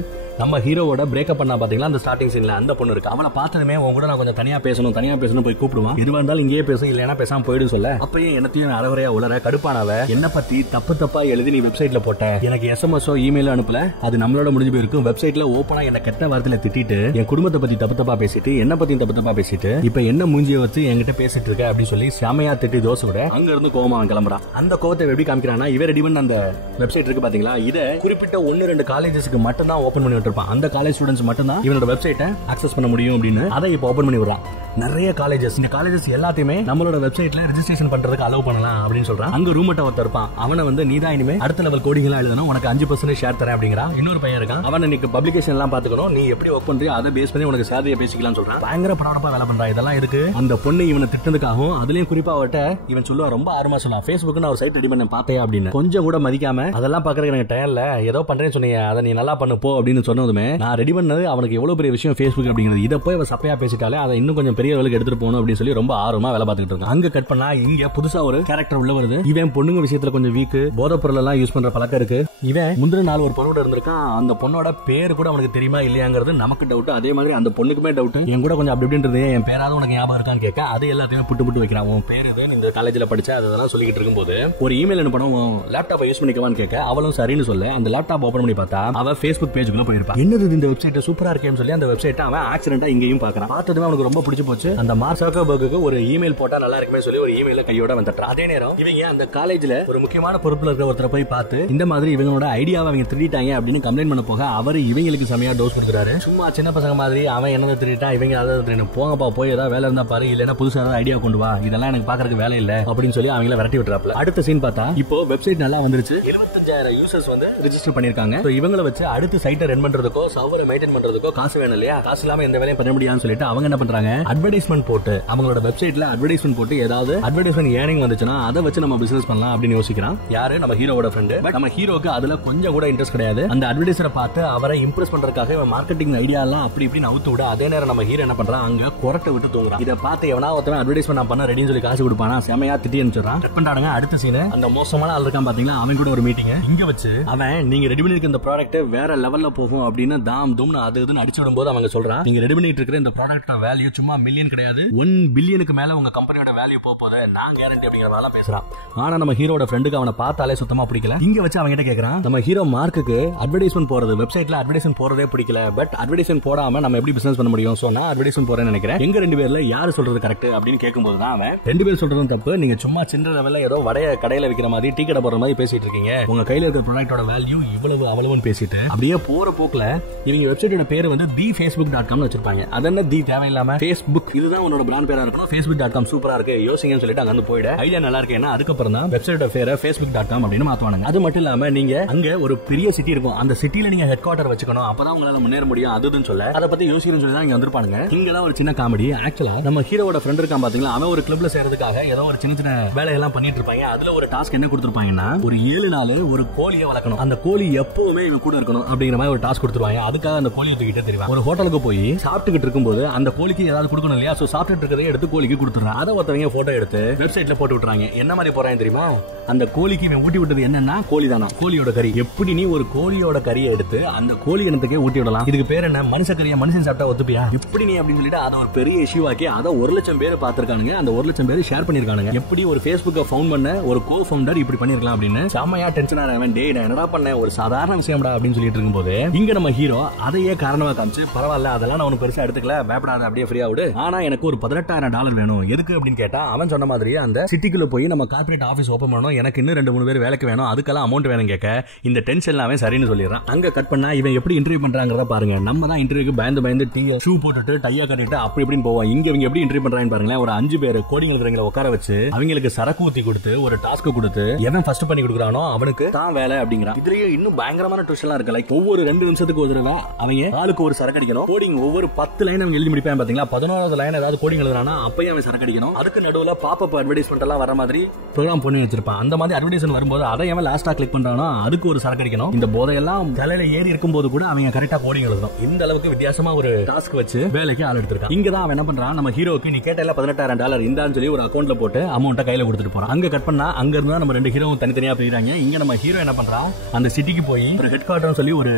நம்ம ஹீரோவோட பிரேக்கப் பண்ணா பாத்தீங்களா அந்த ஸ்டார்டிங் சீன்ல அந்த பொண்ணு இருக்கு. அவளை பார்த்ததுமே உங்க கூட நான் கொஞ்சம் தனியா பேசணும் போய் கூப்பிடுவான். எதுவா இருந்தாலும் இங்கேயே பேசும், இல்லைன்னா பேசாம போயிடும் சொல்ல. அப்பயும் என்னத்தையும் அறகுறையா உளர கடுப்பானவ என்ன பத்தி தப்பா எழுதி நீ வெப்சைட்ல போட்ட, எனக்கு எஸ்எம்எஸோ இமெயிலோ அனுப்பல, அது நம்மளோட முடிஞ்சு போயிருக்கும். வெப்சைட்ல ஓப்பனா என்ன கெட்ட வார்த்தையில திட்டிட்டு என் குடும்பத்தை பத்தி தப்பா பேசிட்டு என்ன பத்தி தப்பா பேசிட்டு இப்ப என்ன மூஞ்சிய வச்சு என்கிட்ட பேசிட்டு இருக்க அப்படின்னு சொல்லி செமையா திட்டி தோசை விட அங்க இருந்து கோவமா கிளம்புறான். அந்த கோவத்தை எப்படி காமிக்கிறான்னா, இவ ரெடி பண்ண அந்த வெப்சைட் இருக்கு பாத்தீங்களா, இத குறிப்பிட்ட 1-2 காலேஜஸ்க்கு மட்டும் தான் ஓபன் பண்ணி விட்டுருப்பான். அந்த காலேஜ் ஸ்டூடெண்ட்ஸ் மட்டும் தான் இவனோட வெப்சைட்டை அக்சஸ் பண்ண முடியும் அப்படின்னு அதை இப்ப ஓபன் பண்ணி விடுறான். நிறைய காலேஜஸ், இந்த காலேஜஸ் எல்லாத்தையுமே நம்மளோட வெப்சைட்ல ரெஜிஸ்ட்ரேஷன் பண்றதுக்கு அலோவ் பண்ணலாம் அப்படின்னு சொல்றான். அங்க ரூம்மேட் ஒருத்தர் இருப்பான். அவனை வந்து நீதான் இனிமே அடுத்த லெவல் கோடிங் எல்லாம் எழுதணும், உனக்கு 5% ஷேர் தரேன் அப்படிங்கிறான். இன்னொரு பையன் இருக்கான், அவன் இன்னைக்கு பப்ளிகேஷன் எல்லாம் பாத்துக்கணும், நீ எப்படி ஒர்க் பண்றியோ அதை பேஸ் பண்ணி உனக்கு சேலரியை பேசிக்கலாம் சொல்றான். பயங்கர பரபரப்பா வேலை பண்றான். இதெல்லாம் இருக்கு அந்த பொண்ணு இவனை திட்டதுக்காகவும். அதுலயும் குறிப்பா அவட்ட இவன் சொல்லுவா, ரொம்ப ஆர்வமா சொல்லலாம், Facebookன்னு ஒரு சைட் ரெடி பண்ண பாப்பே அப்படின்னு. கொஞ்சம் கூட மதிக்காம அதெல்லாம் பாக்குறதுக்கு எனக்கு டயம் இல்ல, ஏதோ பண்றேன்னு சொன்னீங்க, அதை நீ நல்லா பண்ணு போ அப்படின்னு சொன்னதுமே நான் ரெடி பண்ணது அவனுக்கு எவ்வளவு பெரிய விஷயம் Facebook அப்படிங்கிறது. இதை போய் அவ சப்பையா பேசிட்டாலே அதை இன்னும் கொஞ்சம் பெரிய லெவலுக்கு எடுத்துட்டு போகணும் அப்படின்னு சொல்லி ரொம்ப ஆர்வமா வேலை பார்த்துட்டு இருக்கான். அங்க கட் பண்ணா இங்க புதுசா ஒரு கேரக்டர் உள்ள வருது. இவன் பொண்ணுங்க விஷயத்துல கொஞ்சம் வீக், போதை பொருள் எல்லாம் யூஸ் பண்ற பழக்கம் இருக்கு. இவன் முந்தின நாள் ஒரு பொண்ணோட இருந்திருக்கான். அந்த பொண்ணோட பேர் கூட அவனுக்கு தெரியுமா இல்லையாங்கிறது நமக்கு டவுட். அதே மாதிரி அந்த பொண்ணுக்குமே டவுட். என் கூட கொஞ்சம் அப்படி இப்படின்றது, என் பேராவது உனக்கு ஞாபகம் இருக்கான்னு கேட்க அது எல்லாத்தையுமே புட்டு வைக்கிறான். உன் பேர் இது, இந்த காலேஜ்ல படிச்ச அதெல்லாம் சொல்லிட்டு இருக்கும்போது ஒரு இமெயில் அனுப்பணும், லேப்டாப்பை யூஸ் பண்ணிக்கவான்னு கேட்க அவளும் சரின்னு சொல்ல அந்த லேப்டாப் ஓபன் பண்ணி பார்த்தா அவ Facebook பேஜுக்குள்ள போயிருப்பா. என்னது இந்த வெப்சைட் சூப்பரா இருக்கேன்னு சொல்லி அந்த வெப்சைட் அவன் ஆக்சிடென்ட்டா இங்கேயும் பாக்குறான். பார்த்ததுமே அவனுக்கு ரொம்ப பிடிச்சு போச்சு. அந்த மார்க் ஜக்கர்பர்க்கு ஒரு இமெயில் போட்டா நல்லா இருக்குமே சொல்லி ஒரு இமெயில கையோட வந்துட்டான். அதே நேரம் இவங்க அந்த காலேஜ்ல ஒரு முக்கியமான பொறுப்புல இருக்கிற ஒருத்தரை போய் பார்த்து இந்த மாதிரி இவங்களோட ஐடியாவை அவங்க திருடிட்டாங்க அப்படின்னு கம்ப்ளைண்ட் பண்ண போக அவரு இவங்களுக்கு செமையா டோஸ் கொடுக்குறாரு. சும்மா சின்ன பசங்க மாதிரி அவன் என்ன திருடிட்டான், இவங்க அதை போங்கப்பா போய் ஏதாவது வேலை இருந்தா பாரு, இல்லன்னா புதுசா ஏதாவது ஐடியா கொண்டு வா, இதெல்லாம் எனக்கு பாக்குறதுக்கு வேலை இல்ல அப்படின்னு சொல்லி அவங்கள விரட்டி விட்டுறாப்ல. அடுத்த சீன் பார்த்தா இப்போ வெப்சைட் நல்லா வந்துருச்சு. 75,000 யூசர்ஸ் வந்து ரெஜிஸ்டர் பண்ணிருக்காங்க. இவங்களை வச்சு அடுத்த சைட்டை ரன் பண்றதுக்கோ சர்வரை மெயின்டைன் பண்றதுக்கோ காசு வேணும் இல்லையா, காசு இல்லாம எந்த வேலையும் பண்ண முடியாதுன்னு சொல்லிட்டு அவங்க என்ன பண்றாங்க, அட்வர்டைஸ்மெண்ட் போட்டு அவங்களோட வெப்சைட்ல அட்வர்டைஸ்மெண்ட் போட்டு ஏதாவது அட்வர்டைஸ்மெண்ட் ஏர்னிங் வந்துச்சுன்னா அதை வச்சு நம்ம பிசினஸ் பண்ணலாம் அப்படின்னு யோசிக்கிறான். யாரு, நம்ம ஹீரோவோட ஃப்ரெண்டு. நம்ம ஹீரோக்கு அதுல கொஞ்சம் கூட இன்ட்ரெஸ்ட் கிடையாது. அந்த அட்வர்டைசரை பார்த்து அவரை இம்ப்ரெஸ் பண்றதுக்காக மார்க்கெட்டிங் ஐடியா எல்லாம் அப்படி இப்படி அவுத்து விட அதே நேரம் நம்ம ஹீரோ என்ன பண்றான், அங்க கொரட்டை விட்டு தூங்குறான். இதை பார்த்து எவனா ஒருத்தன் அட்வர்டைஸ்மெண்ட் நான் பண்ண ரெடின்னு சொல்லி காசு கொடுப்பானா, செமையா திட்டி அனுப்பிச்சிடறான். கட் பண்றாங்க. அடுத்த சீன் அந்த மோசமான ஆள் இருக்கான் பாத்தீங்களா, அவன் கூட ஒரு மீட்டிங் இங்க வச்சு அவன் நீங்க ரெடி பண்ணிருக்க இந்த ப்ராடக்ட் வேற லெவல்ல போகும் அப்படின்னு தாம் தும்னு அது இதுன்னு அடிச்சு விடும்போது அவங்க சொல்றான், நீங்க ரெடி பண்ணிட்டு இருக்கிற இந்த ப்ராடக்ட் வேல்யூ சும்மா மில்லியன் கிடையாது, 1 பில்லியனுக்கு மேல உங்க கம்பெனியோட வேல்யூ போகுது, நான் கேரண்டி அப்படிங்கிற மாதிரி பேசுறான். ஆனா நம்ம ஹீரோட ஃப்ரெண்டுக்கு அவனை பார்த்தாலே சுத்தமா பிடிக்கல. இங்க வச்சு அவங்க கிட்ட கேக்குறான், நம்ம ஹீரோ மார்க்குக்கு அட்வர்டைஸ்மெண்ட் போறது, வெப்சைட்ல அட்வர்டைஸ்மெண்ட் போறதே பிடிக்கல, பட் அட்வர்டைஸ்மெண்ட் போடாம நம்ம எப்படி பிசினஸ் பண்ண முடியும், சோ நான் அட்வர்டைஸ்மெண்ட் போறேன்னு நினைக்கிறேன், எங்க 2 பேர்ல யாரு சொல்றது கரெக்ட் அப்படின்னு கேட்கும்போது தான் அவன் 2 பேர் சொல்றதும் தப்பு, நீங்க சும்மா சின்ன லெவல்ல ஏதோ வடைய கடையில விக்கிற மாதிரி டீ கடை போற மாதிரி பேசிட்டு இருக்கீங்க, உங்க கையில இருக்கிற ப்ராடக்ட்டோட வேல்யூ இவ்வளவு அவ்வளவுன்னு பேசிட்டு அப்படியே போற போக்குல இவங்க வெப்சைட்டோட பேர் வந்து thefacebook.com வச்சிருப்பாங்க. அது என்ன தி தேவையில்லாம Facebook, இதுதான் உன்னோட பிராண்ட் பேரா இருக்கணும், facebook.com சூப்பரா இருக்கு யோசிங்கன்னு சொல்லிட்டு அங்க வந்து போயிட ஐடியா நல்லா இருக்கு. ஏன்னா அதுக்கப்புறம் தான் வெப்சைட்டோட பேரை facebook.com அப்படின்னு மாத்துவாங்க. அது மட்டும் இல்லாம நீங்க அங்க ஒரு பெரிய சிட்டி இருக்கும், அந்த சிட்டில நீங்க ஹெட் குவார்டர் வச்சுக்கணும், அப்பதான் உங்களால முன்னேற முடியும் அதுன்னு சொல்ல அதை பத்தி யோசிக்கணும்னு சொல்லி தான் இங்க வந்திருப்பாங்க. இங்க தான் ஒரு சின்ன காமெடி. ஆக்சுவலா நம்ம ஹீரோவோட ஃப்ரெண்ட் இருக்கான் பாத்தீங்களா, அவன் ஒரு கிளப்ல சேர்றதுக்காக ஏதோ ஒரு சின்ன சின்ன வேலையெல்லாம் பண்ணிட்டு இருப்பாங்க. அதுல ஒரு டாஸ்க் என்ன கொடுத்திருப்பாங்கன்னா, ஒரு 7 நாள் ஒரு கோழியை வளர்க்கணும், அந்த கோழி எப்பவுமே இவன் கூட இருக்கணும் அப்படிங்கிற மாதிரி ஒரு டாஸ்க் கொடுத்துருவாங்க. அதுக்காக அந்த கோழியை தூக்கிட்டே தெரியும். ஒரு ஹோட்டலுக்கு போய் சாப்பிட்டுக்கிட்டு இருக்கும்போது அந்த கோழிக்கு ஏதாவது கொடுக்கணும் இல்லையா, சோ சாப்பிட்டு இருக்கிறத எடுத்து கோழிக்கு கொடுத்துறான். அதை ஒருத்தவங்க போட்டோ எடுத்து வெப்சைட்ல போட்டு விட்டுறாங்க. என்ன மாதிரி போறாங்க தெரியுமா, அந்த கோழிக்கு இவன் ஊட்டி விட்டது என்னன்னா கோழி தானா, கோழியோட கறி. எப்படி நீ ஒரு கோழியோட கறியை எடுத்து அந்த கோழி இனத்துக்கே ஊட்டி விடலாம், இதுக்கு பேர் என்ன, மனுஷ கறியை மனுஷன் சாப்பிட்டா ஒத்துப்பியா, எப்படி நீ அப்படின்னு சொல்லிட்டு அதை ஒரு பெரிய இஷ்யூ ஆக்கி அதை 1,00,000 பேர் பார்த்திருக்கானுங்க. அந்த 1,00,000 பேர் ஷேர் பண்ணிருக்கானுங்க. எப்படி ஒரு Facebook'ை ஃபவுண்ட் பண்ண ஒரு கோ ஃபவுண்டர் இப்படி பண்ணிருக்கலாம் அப்படின்னு செமையா டென்ஷன் ஆனவன், டேய் நான் என்னடா பண்ணேன், ஒரு சாதாரண விஷயம்டா அப்படின்னு சொல்லிட்டு இருக்கும்போது இங்க நம்ம ஹீரோ அதையே காரணமா காமிச்சு, பரவாயில்ல அதெல்லாம் நான் ஒன்னும் பெருசா எடுத்துக்கல, பயப்படாத அப்படியே ஃப்ரீயா விடு, ஆனா எனக்கு ஒரு $18,000 வேணும். எதுக்கு அப்படின்னு கேட்டா அவன் சொன்ன மாதிரியே அந்த சிட்டிக்குள்ள போய் நம்ம கார்ப்பரேட் ஆபீஸ் ஓபன் பண்ணணும், எனக்கு இன்னும் 2-3 பேர் வேலைக்கு வேணும், அதுக்கெல்லாம் அமௌண்ட் வேணும் கேட்க இந்த டென்ஷன் அவன் சரின்னு சொல்லிடுறான். அங்க கட் பண்ணா இவன் எப்படி இன்டர்வியூ பண்றாங்கறத பாருங்க. நம்ம தான் இன்டர்வியூக்கு பயந்து டீ ஷூ போட்டுட்டு டைய கட்டிட்டு அப்படி இப்படின்னு போவோம். இங்க இவங்க எப்படி இன்டர்வியூ பண்றாங்க பாருங்களேன். ஒரு 5 பேர் கோடிங் எழுதுறவங்களை உட்கார வச்சு அவங்களுக்கு சரக்கு ஊத்தி கொடுத்து ஒரு டாஸ்க் கொடுத்து எவன் ஃபர்ஸ்ட் பண்ணி கொடுக்குறானோ அவனுக்கு தான் வேலை அப்படிங்கிறான். இதுலயே இன்னும் பயங்கரமான ட்விஸ்ட்லாம் இருக்கு. லைக் ஒவ்வொரு 2 நிமிஷத்துக்கு ஒரு தடவை அவங்க ஆளுக்கு ஒரு சரக்கு அடிக்கணும். கோடிங் ஒவ்வொரு 10 லைன் அவங்க எழுதி முடிப்பாங்க பாத்தீங்களா. 11வது லைன் ஏதாவது கோடிங் எழுதுறானா அப்பயும் அவன் சரக்கு அடிக்கணும். அதுக்கு நடுவுல பாப்பப் அட்வர்டைஸ்மெண்ட் எல்லாம் வர மாதிரி ப்ரோகிராம் பண்ணி வச்சிருப்பான். அந்த மாதிரி அட்வர்டைஸ்மெண்ட் வரும்போது அதை அவன் லாஸ்டா கிளிக் பண்றானோ அதுக்கு ஒரு சரக்கு அடிக்கணும். இந்த போதையெல்லாம் தலையில ஏறி இருக்கும்போது கூட அவங்க கரெக்டா கோடிங் எழுதணும். இந்த அளவுக்கு வித்தியாசமா ஒரு டாஸ்க் வச்சு வேலைக்கு ஆள் எடுத்திருக்கான். இங்க தான் அவன் என்ன பண்றான், நம்ம ஹீரோக்கு நீ கேட்டல $18,000 இந்தான்னு சொல்லி ஒரு அக்கௌண்ட்ல போட்டு அமௌண்ட்டை கையில கொடுத்துட்டு போறான். அங்க கட் பண்ணா அங்க இருந்தா நம்ம 2 ஹீரோவும் தனித்தனியா பிரிறாங்க. இங்க நம்ம ஹீரோ என்ன பண்றான், அந்த சிட்டிக்கு போய் ஒரு ஹெட் குவார்டர் சொல்லி ஒரு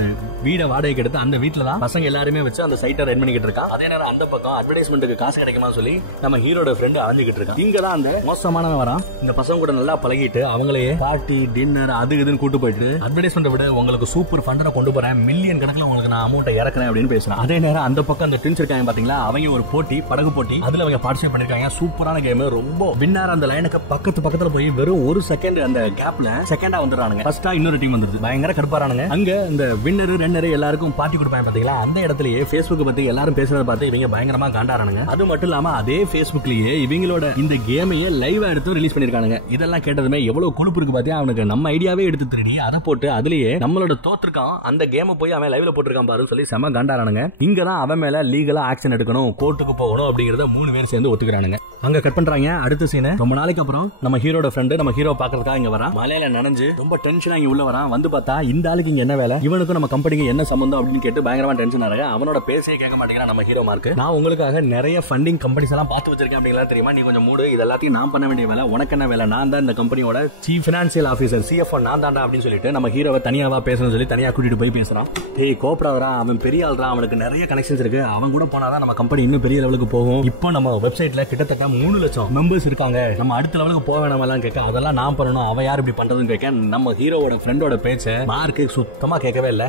வீட வாடகைக்கு எடுத்து அந்த வீட்ல தான் பசங்க எல்லாருமே வச்சு அந்த சைட்டை ரன் பண்ணிக்கிட்டு இருக்கான். அதே நேரம் அந்த பக்கம் அட்வர்டைஸ்மெண்ட்டுக்கு காசு கிடைக்குமா சொல்லி நம்ம ஹீரோட ஃப்ரெண்ட் அலைஞ்சிட்டு இருக்கான். இங்க தான் அந்த மோசமானவன் வரான். இந்த பசங்க கூட நல்லா பழகிட்டு அவங்களையே பார்ட்டி டின்னர் அது இதுன்னு கூட்டு போயிட்டு அட்வர்டைஸ்மெண்ட் விட உங்களுக்கு சூப்பர் ஃபண்டரை கொண்டு போறேன், மில்லியன் கணக்குல உங்களுக்கு நான் அமௌண்ட் இறக்குறேன் அப்படின்னு பேசுறான். அதே நேரம் அந்த பக்கம் அந்த ட்வின்ஸ் இருக்காங்க பாத்தீங்களா, அவங்க ஒரு போட்டி படகு போட்டி அதுல அவங்க பார்ட்டிசிபேட் பண்ணிருக்காங்க. சூப்பரான கேம். ரொம்ப வின்னர் அந்த லைனுக்கு பக்கத்துல போய் வெறும் ஒரு செகண்ட் அந்த கேப்ல செகண்டா வந்துடுறானுங்க. ஃபர்ஸ்டா இன்னொரு டீம் வந்துருது. பயங்கர கடுப்பாரானுங்க. அங்க இந்த வின்னர் ரன்னர் எல்லாருக்கும் பார்ட்டி கொடுப்பாங்க பாத்தீங்களா. அந்த இடத்துலயே Facebook பத்தி எல்லாரும் பேசுறத பார்த்து இவங்க பயங்கரமா காண்டாரானுங்க. அது மட்டும் இல்லாம அதே Facebookலயே இவங்களோட இந்த கேமையே லைவா எடுத்து ரிலீஸ் பண்ணிருக்கானுங்க. இதெல்லாம் கேட்டதுமே எவ்வளவு கொழுப்பு இருக்கு பாத்தியா அவனுக்கு. நம்ம ஐடியாவே எடுத்து திருடி அதை போட்டு அதுலயே நம்மளோட தோத்துருக்கான் அந்த கேமை போய் அவன் லைவ்ல போட்டிருக்கான் பாருன்னு சொல்லி செம காண்டாரானுங்க. இங்கதான் அவன் மேல லீகலா ஆக்ஷன் எடுக்கணும், கோர்ட்டுக்கு போகணும் அப்படிங்கறத 3 பேர் சேர்ந்து ஒத்துக்கிறானுங்க. அங்க கட் பண்றாங்க. அடுத்த சீன் ரொம்ப நாளைக்கு அப்புறம் நம்ம ஹீரோட ஃப்ரெண்ட் நம்ம ஹீரோ பாக்குறதுக்காக இங்க வரான். மலையில நனைஞ்சு ரொம்ப டென்ஷனா இங்க உள்ள வரான். வந்து பார்த்தா இந்த ஆளுக்கு இங்க என்ன வேலை, இவனுக்கும் நம்ம கம்பெனிக்கு என்ன சம்பந்தம் அப்படின்னு கேட்டு பயங்கரமா டென்ஷன் ஆறாங்க. அவனோட பேசவே கேட்க மாட்டேங்கிறான் நம்ம ஹீரோ மார்க். நான் உங்களுக்காக நிறைய ஃபண்டிங் கம்பெனிஸ் எல்லாம் பார்த்து வச்சிருக்கேன் அப்படிங்களா தெரியுமா, நீ கொஞ்சம் மூடு, இது எல்லாத்தையும் நான் பண்ண வேண்டிய வேலை, உனக்கு என்ன வேலை, நான் தான் இந்த கம்பெனியோட சீஃப் ஃபினான்சியல் ஆபீசர் CFO நான் தான்டா அப்படின்னு சொல்லிட்டு நம்ம ஹீரோவை தனியாவா பேசணும்னு சொல்லி தனியா கூட்டிட்டு போய் பேசுறான். ஏய் கோப்ராதரா, அவன் பெரிய ஆள்றான், அவனுக்கு நிறைய கனெக்ஷன்ஸ் இருக்கு, அவன் கூட போனாதான் நம்ம கம்பெனி இன்னும் பெரிய லெவலுக்கு போகும். இப்போ நம்ம வெப்சைட்ல கிட்டத்தட்ட 3 லட்சம் மெம்பர்ஸ் இருக்காங்க, நம்ம அடுத்த லெவலுக்கு போக வேணாம் கேட்க, அதெல்லாம் நான் பண்ணணும், அவ யார் இப்படி பண்றதுன்னு கேட்க நம்ம ஹீரோவோட ஃப்ரெண்டோட பேச்ச மார்க்கு சுத்தமா கேட்கவே இல்ல.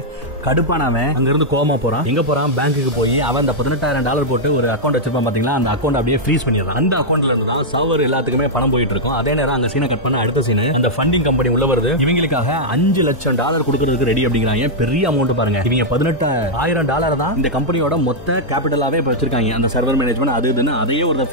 கடுப்பானவன் அங்க இருந்து கோமா போறான். எங்க போறான், பேங்க்குக்கு போய் அவன் அந்த $18,000 போட்டு ஒரு அக்கௌண்ட் வச்சிருப்பான் பாத்தீங்களா, அந்த அக்கௌண்ட் அப்படியே ஃப்ரீஸ் பண்ணிடுறான். அந்த அக்கௌண்ட்ல இருந்து தான் சர்வர் எல்லாத்துக்குமே பணம் போயிட்டு இருக்கும். அதே நேரம் அந்த சீனை கட் பண்ண அடுத்த சீன் அந்த ஃபண்டிங் கம்பெனி உள்ள வருது. இவங்களுக்காக $5 லட்சம் கொடுக்கறதுக்கு ரெடி அப்படிங்கிறாங்க. பெரிய அமௌண்ட் பாருங்க. இவங்க $18,000 தான் இந்த கம்பெனியோட மொத்த கேபிட்டலாவே வச்சிருக்காங்க. அந்த சர்வர் மேனேஜ்மெண்ட் அது இதுன்னு அதையே ஒரு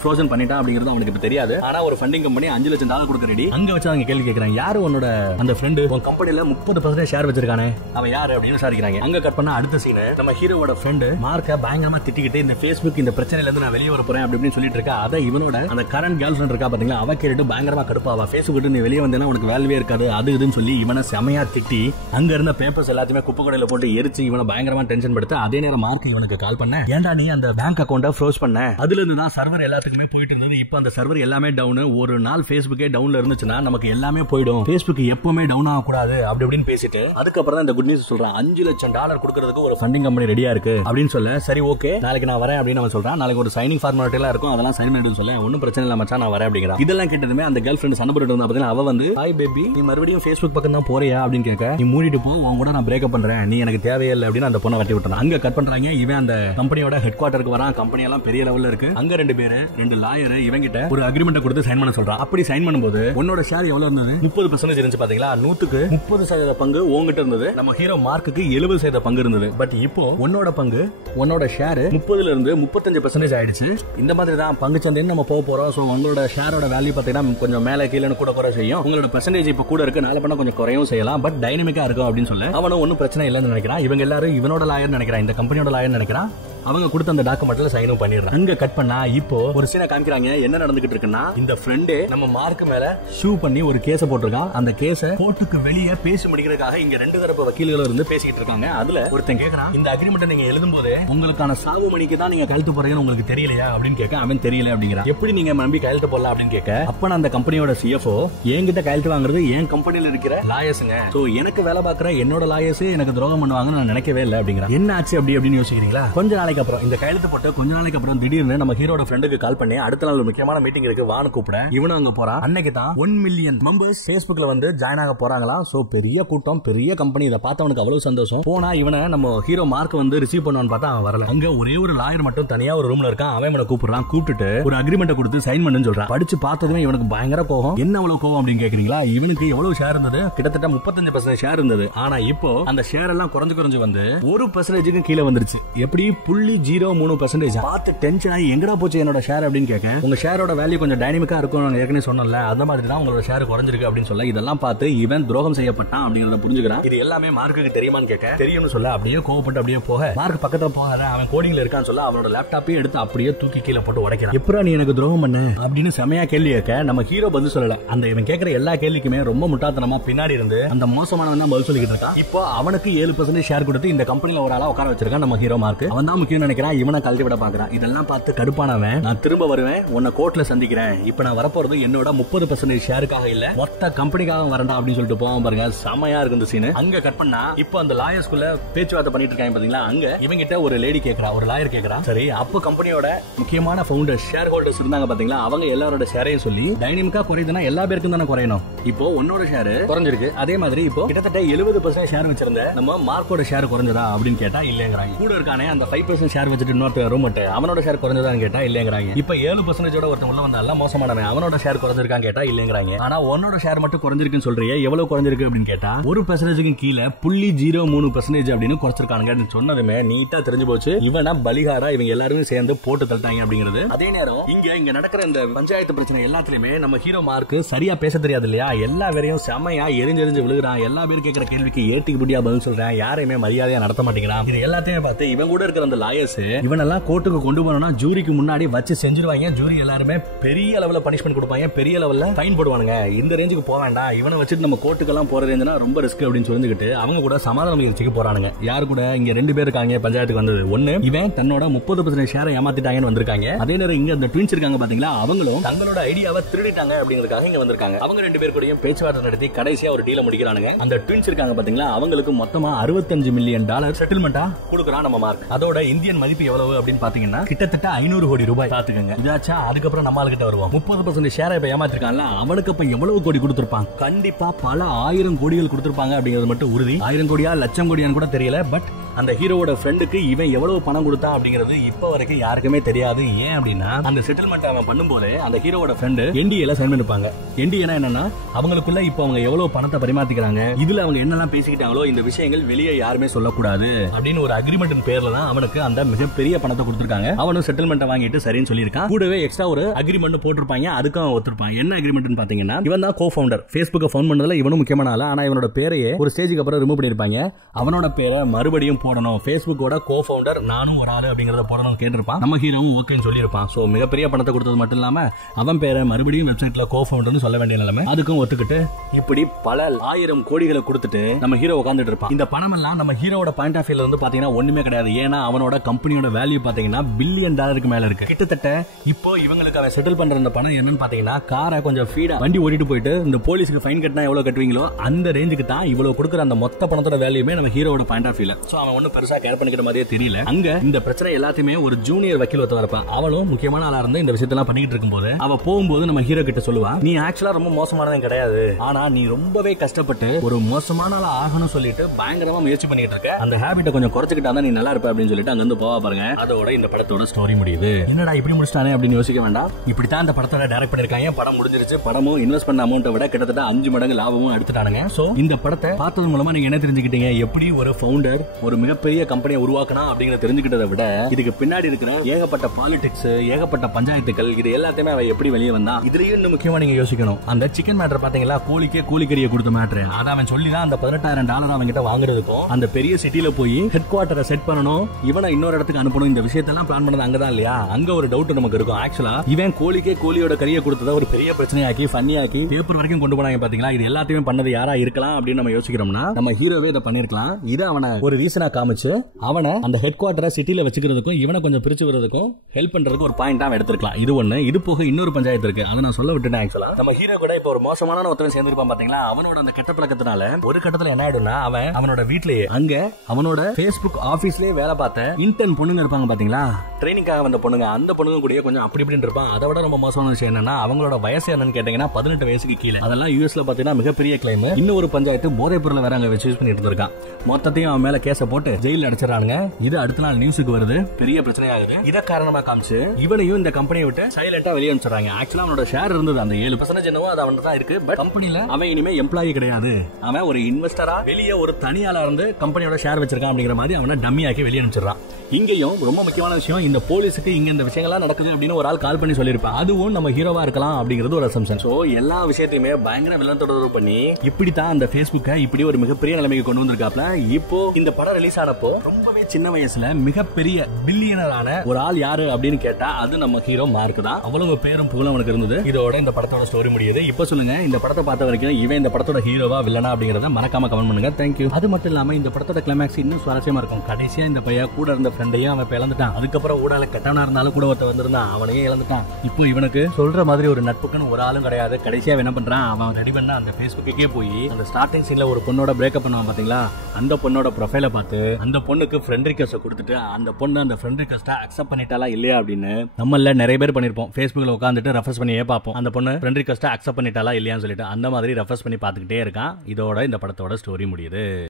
ஃப்ரோசன் பண்ணிட்டான் அப்படிங்கிறது அவனுக்கு இப்ப தெரியாது. ஆனா ஒரு ஃபண்டிங் கம்பெனி $5 லட்சம் கொடுக்க ரெடி. அங்க வச்சு அவங்க கேள்வி கேட்கறாங்க, யாரு உன்னோட அந்த ஃப்ரெண்டு, உன் கம்பெனில 30% ஷேர் வச்சிருக்கானே, அவன் யாரு அப்படின்னு விசாரிக்கிறாங்க. அங்க கட் பண்ண அடுத்த சீன் நம்ம ஹீரோவோட ஃப்ரெண்டு மார்க்க பயங்கரமா திட்டிக்கிட்டு இந்த Facebook இந்த பிரச்சனையில இருந்து நான் வெளியே வர போறேன் அப்படின்னு சொல்லிட்டு இருக்கா. அதை இவனோட அந்த கரண்ட் கேர்ள் ஃப்ரெண்ட் இருக்கா பாத்தீங்களா, அவ கேட்டு பயங்கரமா கடுப்பாவா, Facebook விட்டு நீ வெளியே வந்தேன்னா உனக்கு வேல்வே இருக்காது அது இதுன்னு சொல்லி இவனை செமையா திட்டி அங்க இருந்த பேப்பர்ஸ் எல்லாத்தையுமே குப்பை கடையில போட்டு எரிச்சு இவனை பயங்கரமா டென்ஷன் படுத்த. அதே நேரம் மார்க் இவனுக்கு கால் பண்ண, ஏன்டா நீ அந்த பேங்க் அக்கௌண்ட ஃப்ரோஸ் பண்ண, அதுல இருந்து தான் சர்வர் எல்லாத்துக்குமே போயிட்டு இருந்தது, இப்ப அந்த சர்வர் எல்லாமே டவுன், ஒரு நாள் Facebookே டவுன்ல இருந்துச்சுன்னா நமக்கு எல்லாமே போயிடும், Facebook எப்பவுமே டவுன் ஆக கூடாது அப்படி இப்படின்னு பேசிட்டு அதுக்கப்புறம் தான் இந்த குட் நியூஸ் சொல்றான். $5 லட்சம் கொடுக்கறதுக்கு ஒரு ஃபண்டிங் கம்பெனி ரெடியா இருக்கு அப்படின்னு சொல்ல, சரி ஓகே நாளைக்கு நான் வரேன் அப்படின்னு அவன் சொல்றான். நாளைக்கு ஒரு சைனிங் ஃபார்மாலிட்டி எல்லாம் இருக்கும், அதெல்லாம் சைன் பண்ணிட்டு சொல்ல, ஒன்னும் பிரச்சனை இல்ல மச்சான் நான் வரேன் அப்படிங்கிறான். இதெல்லாம் கேட்டதுமே அந்த கேர்ள் ஃப்ரெண்ட் சண்டை போட்டுட்டு இருந்தா பாத்தீங்கன்னா, அவ வந்து ஹாய் பேபி நீ மறுபடியும் Facebook பக்கம் தான் போறியா அப்படின்னு கேட்க, நீ மூடிட்டு போ, உன் கூட நான் பிரேக்கப் பண்றேன், நீ எனக்கு தேவையே இல்லை அப்படின்னு அந்த பொண்ணை வட்டி விட்டுறான். அங்க கட் பண்றாங்க. இவன் அந்த கம்பெனியோட ஹெட் குவார்ட்டருக்கு வரான். கம்பெனி எல்லாம் பெரிய லெவல்ல இருக்கு. அங்க 2 பேரு 2 லாயர் இவங்கிட்ட ஒரு அக்ரிமெண்ட் கொடுத்து சைன் பண்ண சொல்றான். அப்படி சைன் பண்ணும்போது உன்னோட ஷேர் எவ்வளவு இருந்தது, 30% இருந்துச்சு பாத்தீங்களா, 100க்கு 30% பங்கு உங்ககிட்ட இருந்தது, நம்ம ஹீரோ மார்க்குக்கு 70% பங்கு இருந்தது. பட் இப்போ உன்னோட பங்கு உன்னோட ஷேர் 30ல இருந்து 35% ஆயிடுச்சு. இந்த மாதிரி தான் பங்கு சந்தைன்னு நம்ம போக போறோம். சோ உங்களோட ஷேரோட வேல்யூ பாத்தீங்கன்னா கொஞ்சம் மேல கீழே கூட குறை செய்யும், உங்களோட பெர்சன்டேஜ் இப்ப கூட இருக்கு, நாளை பண்ண கொஞ்சம் குறையும் செய்யலாம், பட் டைனமிக்கா இருக்கும் அப்படின்னு சொல்ல அவனும் ஒன்னும் பிரச்சனை இல்லைன்னு நினைக்கிறான். இவங்க எல்லாரும் இவனோட லாயர் நினைக்கிறான், இந்த கம்பெனியோட லாயர் நினைக்கிறான். அவங்க கொடுத்த அந்த டாக்குமெண்ட்ல சைனும் பண்ணிடுறாங்க. அங்க கட் பண்ணா இப்போ ஒரு சீனை காமிக்கிறாங்க. என்ன நடந்துகிட்டு இருக்குன்னா, இந்த ஃப்ரெண்டே நம்ம மார்க் மேல ஷூ பண்ணி ஒரு கேஸ் போட்டிருக்கான். அந்த கேஸ கோர்ட்டுக்கு வெளியே பேசி முடிக்கிறதுக்காக இங்க 2 தரப்பு வக்கீல்கள் இருந்து பேசிட்டு இருக்காங்க. அதுல ஒருத்தன் கேக்குறான், இந்த அக்ரிமெண்ட் நீங்க எழுதும் போது உங்களுக்கான சாவு மணிக்கு தான் நீங்க கையெழுத்து போறீங்கன்னு உங்களுக்கு தெரியலையா அப்படின்னு கேட்க, அவன் தெரியல அப்படிங்கிறான். எப்படி நீங்க நம்பி கையெழுத்து போடலாம் அப்படின்னு கேட்க, அப்ப நான் அந்த கம்பெனியோட CFO என்கிட்ட கையெழுத்து வாங்குறது என் கம்பெனில இருக்கிற லாயர்ஸுங்க, சோ எனக்கு வேலை பார்க்கற என்னோட லாயர்ஸ் எனக்கு துரோகம் பண்ணுவாங்கன்னு நான் நினைக்கவே இல்லை அப்படிங்கிறான். என்ன ஆச்சு அப்படி அப்படின்னு யோசிக்கிறீங்களா? கொஞ்ச நாளைக்கு நாளைக்கு அப்புறம் இந்த கையெழுத்து போட்டு கொஞ்ச நாளைக்கு அப்புறம் திடீர்னு நம்ம ஹீரோட ஃப்ரெண்டுக்கு கால் பண்ணி அடுத்த நாள் முக்கியமான மீட்டிங் இருக்கு வான்னு கூப்பிட இவனும் அங்க போறான். அன்னைக்கு தான் 1 மில்லியன் மெம்பர்ஸ் Facebookல வந்து ஜாயின் ஆக போறாங்களாம். சோ பெரிய கூட்டம், பெரிய கம்பெனி. இதை பார்த்தவனுக்கு அவ்வளவு சந்தோஷம். போனா இவனை நம்ம ஹீரோ மார்க் வந்து ரிசீவ் பண்ணுவான்னு பார்த்தா அவன் வரல. அங்க ஒரே ஒரு லாயர் மட்டும் தனியா ஒரு ரூம்ல இருக்கான். அவன் இவனை கூப்பிடுறான். கூப்பிட்டுட்டு ஒரு அக்ரிமெண்ட் கொடுத்து சைன் பண்ணுன்னு சொல்றான். படிச்சு பார்த்ததுமே இவனுக்கு பயங்கர கோபம். என்ன அவ்வளவு கோபம் அப்படின்னு கேக்குறீங்களா? இவனுக்கு எவ்வளவு ஷேர் இருந்தது? கிட்டத்தட்ட 35% ஷேர் இருந்தது. ஆனா இப்போ அந்த ஷேர் எல்லாம் குறைஞ்சு வந்து 1% கீழே வந்துருச்சு. எப்படி 0.03%. பார்த்து டென்ஷன் ஆகி எங்கடா போச்சு என்னோட ஷேர் அப்படின்னு கேட்க, உங்க ஷேரோட வேல்யூ கொஞ்சம் டைனமிக்கா இருக்கும் நான் ஏற்கனவே சொன்னல, அந்த மாதிரி தான் உங்களோட ஷேர் குறைஞ்சிருக்கு அப்படின்னு சொல்ல, இதெல்லாம் பார்த்து இவன் துரோகம் செய்யப்பட்டான் அப்படிங்கறத புரிஞ்சுக்கிறான். இது எல்லாமே மார்க்குக்கு தெரியுமான்னு கேட்க, தெரியும்னு சொல்ல அப்படியே கோவப்பட்டு அப்படியே போக, மார்க் பக்கத்துல போகாத அவன் கோடிங்ல இருக்கான்னு சொல்ல அவனோட லேப்டாப்பையும் எடுத்து அப்படியே தூக்கி கீழே போட்டு உடைக்கிறான். எப்பறம் நீ எனக்கு துரோகம் பண்ண அப்படின்னு செமையா கேள்வி கேட்க நம்ம ஹீரோ பதில் சொல்லல. அந்த இவன் கேட்கிற எல்லா கேள்விக்குமே ரொம்ப முட்டாத்தனமா பின்னாடி இருந்து அந்த மோசமானவன் தான் பதில் சொல்லிட்டு இருக்கான். இப்போ அவனுக்கு 7% ஷேர் கொடுத்து இந்த கம்பெனில ஒரு ஆளா உட்கார வச்சிருக்கான் நம்ம ஹீரோ மார்க். அவன் தான் முக்கியம் நினைக்கிறான். இவனை கழட்டி விட பாக்குறான். இதெல்லாம் பார்த்து கடுப்பானவன், நான் திரும்ப வருவேன், உன்னை கோர்ட்ல சந்திக்கிறேன். இப்ப நான் வரப்போறது என்னோட 30% ஷேருக்காக இல்ல, மொத்த கம்பெனிக்காக வரண்டா அப்படின்னு சொல்லிட்டு போவான் பாருங்க. செமையா இருக்கு இந்த சீன். அங்க கட் பண்ணா இப்போ அந்த லாயர்ஸ்குள்ள பேச்சுவார்த்தை பண்ணிட்டு இருக்காங்க பாத்தீங்களா. அங்க இவங்கிட்ட ஒரு லேடி கேக்குறா, ஒரு லாயர் கேக்குறா. சரி, அப்போ கம்பெனியோட முக்கியமான ஃபவுண்டர்ஸ், ஷேர் ஹோல்டர்ஸ் இருந்தாங்க பாத்தீங்களா, அவங்க எல்லாரோட ஷேரையும் சொல்லி டைனமிக்கா குறையுதுன்னா எல்லா பேருக்கும் தானே குறையணும். இப்போ உன்னோட ஷேர் குறைஞ்சிருக்கு, அதே மாதிரி இப்போ கிட்டத்தட்ட 70% ஷேர் வச்சிருந்த நம்ம மார்க்கோட ஷேர் குறைஞ்சதா அப்படின்னு கேட்டா இல்லங்கிறாங்க. கூட இருக்கானே அந்த 5% ஷேர் வச்சுட்டு இன்னொரு ரூம்மேட், அவனோட ஷேர் குறைஞ்சதான்னு கேட்டா இல்லங்கிறாங்க. இப்ப 7% ஒருத்தன் உள்ள வந்தால மோசமானவன், அவனோட ஷேர் குறைஞ்சிருக்கான்னு கேட்டா இல்லங்கிறாங்க. ஆனா உன்னோட ஷேர் மட்டும் குறைஞ்சிருக்குன்னு சொல்றியே, எவ்வளவு குறைஞ்சிருக்கு அப்படின்னு கேட்டா 1% கீழே 0.03% அப்படின்னு குறைச்சிருக்கானுங்க சொன்னதுமே நீட்டா தெரிஞ்சு போச்சு இவனா பலிகாரா இவங்க எல்லாருமே சேர்ந்து போட்டு தள்ளிட்டாங்க அப்படிங்கிறது. அதே நேரம் இங்க நடக்கிற இந்த பஞ்சாயத்து பிரச்சனை எல்லாத்துலயுமே நம்ம ஹீரோ மார்க் சரியா பேச தெரியாது இல்லையா, எல்லா பேரையும் செமையா எரிஞ்செறிஞ்சு விழுகிறான். எல்லா பேரும் கேட்கிற கேள்விக்கு ஏட்டிக்கு புடியா பதில் சொல்றேன், யாரையுமே மரியாதையா நடத்த மாட்டேங்கிறான். இது எல்லாத்தையும் பார்த்து இவன் கூட இருக்கிற அந்த லாயர்ஸ் இவனெல்லாம் கோர்ட்டுக்கு கொண்டு போனோம்னா ஜூரிக்கு முன்னாடி வச்சு செஞ்சிருவாங்க. ஜூரி எல்லாருமே பெரிய லெவல்ல பனிஷ்மெண்ட் கொடுப்பாங்க, பெரிய லெவல்ல ஃபைன் போடுவாங்க. இந்த ரேஞ்சுக்கு போக வேண்டாம், இவனை வச்சுட்டு நம்ம கோர்ட்டுக்கு எல்லாம் போற ரேஞ்சுனா ரொம்ப ரிஸ்க் அப்படின்னு சொல்லிட்டு அவங்க கூட சமாதான முயற்சிக்கு போறானுங்க. யாரு கூட? இங்க 2 பேர் இருக்காங்க பஞ்சாயத்துக்கு வந்தது. ஒன்னு இவன் தன்னோட 30% ஷேரை ஏமாத்திட்டாங்கன்னு வந்திருக்காங்க. அதே நேரம் இங்க அந்த ட்வின்ஸ் இருக்காங்க பாத்தீங்களா, அவங்களும் தங்களோட ஐடியாவை திருடிட்டாங்க அப்படிங்கிறதுக்காக இங்க வந்திருக்காங்க. அவங்க 2 பேர் கூடயும் பேச்சுவார்த்தை நடத்தி கடைசியா ஒரு டீல முடிக்கிறானுங்க. அந்த ட்வின்ஸ் இருக்காங்க பாத்தீங்களா, அவங்களுக்கு மொத்தமா $65 மில்லியன் செட்டில்மெண்டா கொடுக்கறான் நம்ம மார்க். அதோட இந்தியன் மதிப்பு எவ்வளவு அப்படின்னு பாத்தீங்கன்னா கிட்டத்தட்ட 500 கோடி ரூபாய். பாத்துக்கங்க. இதாச்சா அதுக்கப்புறம் நம்ம ஆளுகிட்ட வருவோம். 30% ஷேரை இப்ப ஏமாத்திருக்கான்ல, அவனுக்கு இப்ப எவ்வளவு கோடி கொடுத்திருப்பான்? கண்டிப்பா பல 1000 கோடிகள் கொடுத்திருப்பாங்க அப்படிங்கிறது மட்டும் உறுதி. 1000 கோடியா லட்சம் கோடியான்னு கூட தெரியல. பட் அந்த ஹீரோவோட ஃப்ரெண்டுக்கு இவன் எவ்வளவு பணம் கொடுத்தா அப்படிங்கிறது இப்ப வரைக்கும் யாருக்குமே தெரியாது. ஏன் அப்படின்னா அந்த செட்டில்மெண்ட் அவன் பண்ணும்போது அந்த ஹீரோவோட ஃப்ரெண்டு என்டிஏல சைன் பண்ணிருப்பாங்க. என்டிஏனா என்னன்னா அவங்களுக்குள்ள இப்ப அவங்க எவ்வளவு பணத்தை பரிமாத்திக்கிறாங்க, இதுல அவங்க என்னெல்லாம் பேசிக்கிட்டாங்களோ இந்த விஷயங்கள் வெளியே யாருமே சொல்லக்கூடாது அப்படின்னு ஒரு அக்ரிமெண்ட் பேர்ல தான் அவனுக்கு அந்த மிகப்பெரிய பணத்தை கொடுத்திருக்காங்க. அவனும் செட்டில்மெண்ட் வாங்கிட்டு சரின்னு சொல்லியிருக்கான். கூடவே எக்ஸ்ட்ரா ஒரு அக்ரிமெண்ட் போட்டிருப்பாங்க, அதுக்கும் அவன் ஒத்துருப்பான். என்ன அக்ரிமெண்ட் பாத்தீங்கன்னா இவன் தான் கோ ஃபவுண்டர். ஃபேஸ்புக்கை ஃபவுண்ட் பண்ணதுல இவனும் முக்கியமான ஆளா. ஆனா இவனோட பேரையே ஒரு ஸ்டேஜுக்கு அப்புறம் ரிமூவ் பண்ணிருப்பாங்க. அவனோட பேரை மறுபடியும் போடணும், ஃபேஸ்புக்கோட கோ ஃபவுண்டர் நானும் ஒரு ஆளு அப்படிங்கறத போடணும் கேட்டிருப்பான். நம்ம ஹீரோவும் ஓகேன்னு சொல்லியிருப்பான். சோ மிகப்பெரிய பணத்தை கொடுத்தது மட்டும் இல்லாம அவன் பேரை மறுபடியும் வெப்சைட்ல கோ ஃபவுண்டர்னு சொல்ல வேண்டிய நிலைமை. அதுக்கும் ஒத்துக்கிட்டு இப்படி பல 1000 கோடிகளை கொடுத்துட்டு நம்ம ஹீரோ உட்கார்ந்துட்டு இருப்பான். இந்த பணம் எல்லாம் நம்ம ஹீரோட பாயிண்ட் ஆஃப் வியூல வந்து பாத்தீங்கன்னா ஒண்ணுமே கிடையாது. ஏன்னா அவனோட கம்பெனியோட வேல்யூ பாத்தீங்கன்னா $1 பில்லியன் மேல இருக்கு. கிட்டத்தட்ட இப்போ இவங்களுக்கு அவன் செட்டில் பண்ற இந்த பணம் என்னன்னு பாத்தீங்கன்னா காரை கொஞ்சம் ஃபீடா வண்டி ஓட்டிட்டு போயிட்டு இந்த போலீஸ்க்கு ஃபைன் கட்டினா எவ்வளவு கட்டுவீங்களோ அந்த ரேஞ்சுக்கு தான் இவ்வளவு கொடுக்குற அந்த மொத்த பணத்தோட வேல்யூமே நம்ம ஹீரோட பாயிண்ட் ஆஃப் வியூல. சோ அவன் ஒன்னும் பெருசா கேர் பண்ணிக்கிற மாதிரியே தெரியல. அங்க இந்த பிரச்சனை எல்லாத்தையுமே ஒரு ஜூனியர் வக்கீல் ஒருத்தர் இருப்பான். அவளும் முக்கியமான ஆளா இருந்து இந்த விஷயத்தெல்லாம் பண்ணிட்டு இருக்கும்போது அவ போகும்போது நம்ம ஹீரோ கிட்ட சொல்லுவா, நீ ஆக்சுவலா ரொம்ப மோசமானவன் கிடையாது, ஆனா நீ ரொம்பவே கஷ்டப்பட்டு ஒரு மோசமான ஆளா ஆகணும் சொல்லிட்டு பயங்கரமா முயற்சி பண்ணிட்டு இருக்க, அந்த ஹேபிட்டை கொஞ்சம் குறைச்சிக்கிட்டா தான் நீ நல்லா இருப்ப அப்படின்னு சொல்லிட்டு அங்க வந்து போவா பாருங்க. அதோட இந்த படத்தோட ஸ்டோரி முடியுது. என்னடா இப்படி முடிச்சிட்டானே அப்படின்னு யோசிக்க வேண்டாம். இப்படித்தான் இந்த படத்தை டைரக்ட் பண்ணிருக்காங்க. படம் முடிஞ்சிருச்சு. படமும் இன்வெஸ்ட் பண்ண அமௌண்ட்டை விட கிட்டத்தட்ட 5 மடங்கு லாபமும் எடுத்துட்டானுங்க. சோ இந்த படத்தை பார்த்தது மூலமா நீங்க என்ன தெரிஞ்சுக்கிட்டீங்க? எப்படி ஒரு ஃபவுண்டர் ஒரு மிகப்பெரிய கம்பெனியை உருவாக்கணும் அப்படிங்கறத தெரிஞ்சுக்கிட்டதை விட இதுக்கு பின்னாடி இருக்கிற ஏகப்பட்ட பாலிடிக்ஸ், ஏகப்பட்ட பஞ்சாயத்துக்கள், இது எல்லாத்தையுமே அவ எப்படி வெளியே வந்தா. இதுலயும் இன்னும் முக்கியமா நீங்க யோசிக்கணும். அந்த சிக்கன் மேட்டர் பாத்தீங்களா, கோழிக்கே கோழிக்கறியை கொடுத்த மேட்டர், அதை அவன் சொல்லிதான் அந்த $18,000 அவன் கிட்ட வாங்குறதுக்கும் அந்த பெரிய சிட்டில போய் ஹெட் குவார்டரை செட் பண்ணணும், இவனை இன்னொரு இடத்துக்கு அனுப்பணும், இந்த விஷயத்தெல்லாம் பிளான் பண்ணது அங்கதான் இல்லையா? அங்க ஒரு டவுட் நமக்கு இருக்கும். ஆக்சுவலா இவன் கோழிக்கே கோழியோட கறியை கொடுத்தத ஒரு பெரிய பிரச்சனையாக்கி ஃபன்னியாக்கி பேப்பர் வரைக்கும் கொண்டு போனாங்க பாத்தீங்களா. இது எல்லாத்தையுமே பண்ணது யாரா இருக்கலாம் அப்படின்னு நம்ம யோசிக்கிறோம்னா நம்ம ஹீரோவே இதை பண்ணிருக்கலாம். இது அவனை ஒரு ரீசனா காமிச்சு அவனை அந்த ஹெட் குவார்டரை சிட்டில வச்சுக்கிறதுக்கும் இவனை கொஞ்சம் பிரிச்சு விடுறதுக்கும் ஹெல்ப் பண்றதுக்கு ஒரு பாயிண்டா எடுத்துக்கலாம். இது ஒண்ணு. இது போக இன்னொரு பஞ்சாயத்து இருக்கு, அதை நான் சொல்ல விட்டுட்டேன். ஆக்சுவலா நம்ம ஹீரோ கூட இப்ப ஒரு மோசமான ஒருத்தன் சேர்ந்திருப்பான் பாத்தீங்களா, அவனோட அந்த கெட்ட பழக்கத்தினால ஒரு கட்டத்துல என்ன ஆயிடும்னா அவனோட வீட்லயே அங்க அவனோட Facebook ஆபீஸ்லயே வேலை பார்த்த இன்டர்ன் பொண்ணுங்க இருப்பாங்க பாத்தீங்களா, ட்ரைனிங்காக வந்த பொண்ணுங்க, அந்த பொண்ணுங்க கூட கொஞ்சம் அப்படி இப்படின்னு இருப்பான். அதை விட ரொம்ப மோசமான விஷயம் என்னன்னா அவங்களோட வயசு என்னன்னு கேட்டீங்கன்னா 18 வயசுக்கு கீழே. அதெல்லாம் யூஎஸ்ல பாத்தீங்கன்னா மிகப்பெரிய கிளைம். இன்னும் ஒரு பஞ்சாயத்து போதைப் பொருளை வேற அங்க வச்சு யூஸ் பண்ணிட்டு இருக்கான். மொத்தத்தையும் அவன் மேல கேஸ போட்டு ஜெயில அடைச்சிடறாங்க. இது அடுத்த நாள் நியூஸுக்கு வருது, பெரிய பிரச்சனை ஆகுது. இத காரணமா காமிச்சு இவனையும் இந்த கம்பெனியை விட்டு சைலண்டா வெளியே அனுப்பிச்சிடறாங்க. ஆக்சுவலா அவனோட ஷேர் இருந்தது அந்த 7% என்னவோ அது அவன்கிட்ட தான் இருக்கு. பட் கம்பெனில அவன் இனிமே எம்ப்ளாயி கிடையாது, அவன் ஒரு இன்வெஸ்டரா வெளியே ஒரு தனியாளா இருந்து கம்பெனியோட ஷேர் வச்சிருக்கான் அப்படிங்கிற மாதிரி அவனை டம்மி ஆக்கி வெளியே அனுப்பிச்சிடறான். இங்கேயும் ரொம்ப முக்கியமான விஷயம், இந்த போலீஸுக்கு இங்க இந்த விஷயங்கள்லாம் நடக்குது அப்படின்னு ஒரு ஆள் கால் பண்ணி சொல்லியிருப்பான். அதுவும் நம்ம ஹீரோவா இருக்கலாம் அப்படிங்கிறது ஒரு அசம்ஷன். சோ எல்லா விஷயத்தையுமே பயங்கர வில்லன் தொடர்பு பண்ணி இப்படித்தான் அந்த Facebookஐ இப்படி ஒரு மிகப்பெரிய நிலைமைக்கு கொண்டு வந்திருக்காப்ல. இப்போ இந்த படம் ரிலீஸ் ஆனப்போ ரொம்பவே சின்ன வயசுல மிகப்பெரிய பில்லியனரான ஒரு ஆள் யாரு அப்படின்னு கேட்டா அது நம்ம ஹீரோ மார்க் தான். அவ்வளவு பேரும் புகழும் அவனுக்கு இருந்தது. இதோட இந்த படத்தோட ஸ்டோரி முடியுது. இப்போ சொல்லுங்க, இந்த படத்தை பார்த்த வரைக்கும் இவன் இந்த படத்தோட ஹீரோவா வில்லனா அப்படிங்கறத மறக்காம கமெண்ட் பண்ணுங்க. தேங்க்யூ. அது மட்டும் இல்லாம இந்த படத்தோட கிளைமேக்ஸ் இன்னும் சுவாரஸ்யமா இருக்கும். கடைசியா இந்த பையன் கூட இருந்த ஃப்ரெண்டையும் அவன் இழந்துட்டான். அதுக்கப்புறம் ஊடால கெட்டவனா இருந்தாலும் கூட ஒருத்த வந்திருந்தான், அவனையும் இழந்துட்டான். இப்போ இவனுக்கு சொல்ற மாதிரி ஒரு நட்புக்குன்னு ஒரு ஆளும் கிடையாது. கடைசியா என்ன பண்றான், அவன் ரெடி பண்ண அந்த Facebookக்கே போய் அந்த ஸ்டார்டிங் சீன்ல ஒரு பொண்ணோட பிரேக்கப் பண்ணுவான் பாத்தீங்களா, அந்த பொண்ணோட ப்ரொஃபைல பார்த்து அந்த பொண்ணுக்கு ஃப்ரெண்ட் ரிக்வெஸ்ட் கொடுத்துட்டு அந்த பொண்ணு அந்த ஃப்ரெண்ட் ரிக்வெஸ்ட அக்செப்ட் பண்ணிட்டாலா இல்லையா அப்படின்னு நம்மள நிறைய பேர் பண்ணிருப்போம். Facebookல உட்காந்துட்டு ரெஃபரன்ஸ் பண்ணியே பார்ப்போம், அந்த பொண்ணு ஃப்ரெண்ட் ரிக்வெஸ்ட அக்செப்ட் பண்ணிட்டாலா இல்லையான்னு சொல்லிட்டு. அந்த மாதிரி ரெஃபரன்ஸ் பண்ணி பார்த்துக்கிட்டே இருக்கான். இதோட இந்த படத்தோட ஸ்டோரி முடியுது.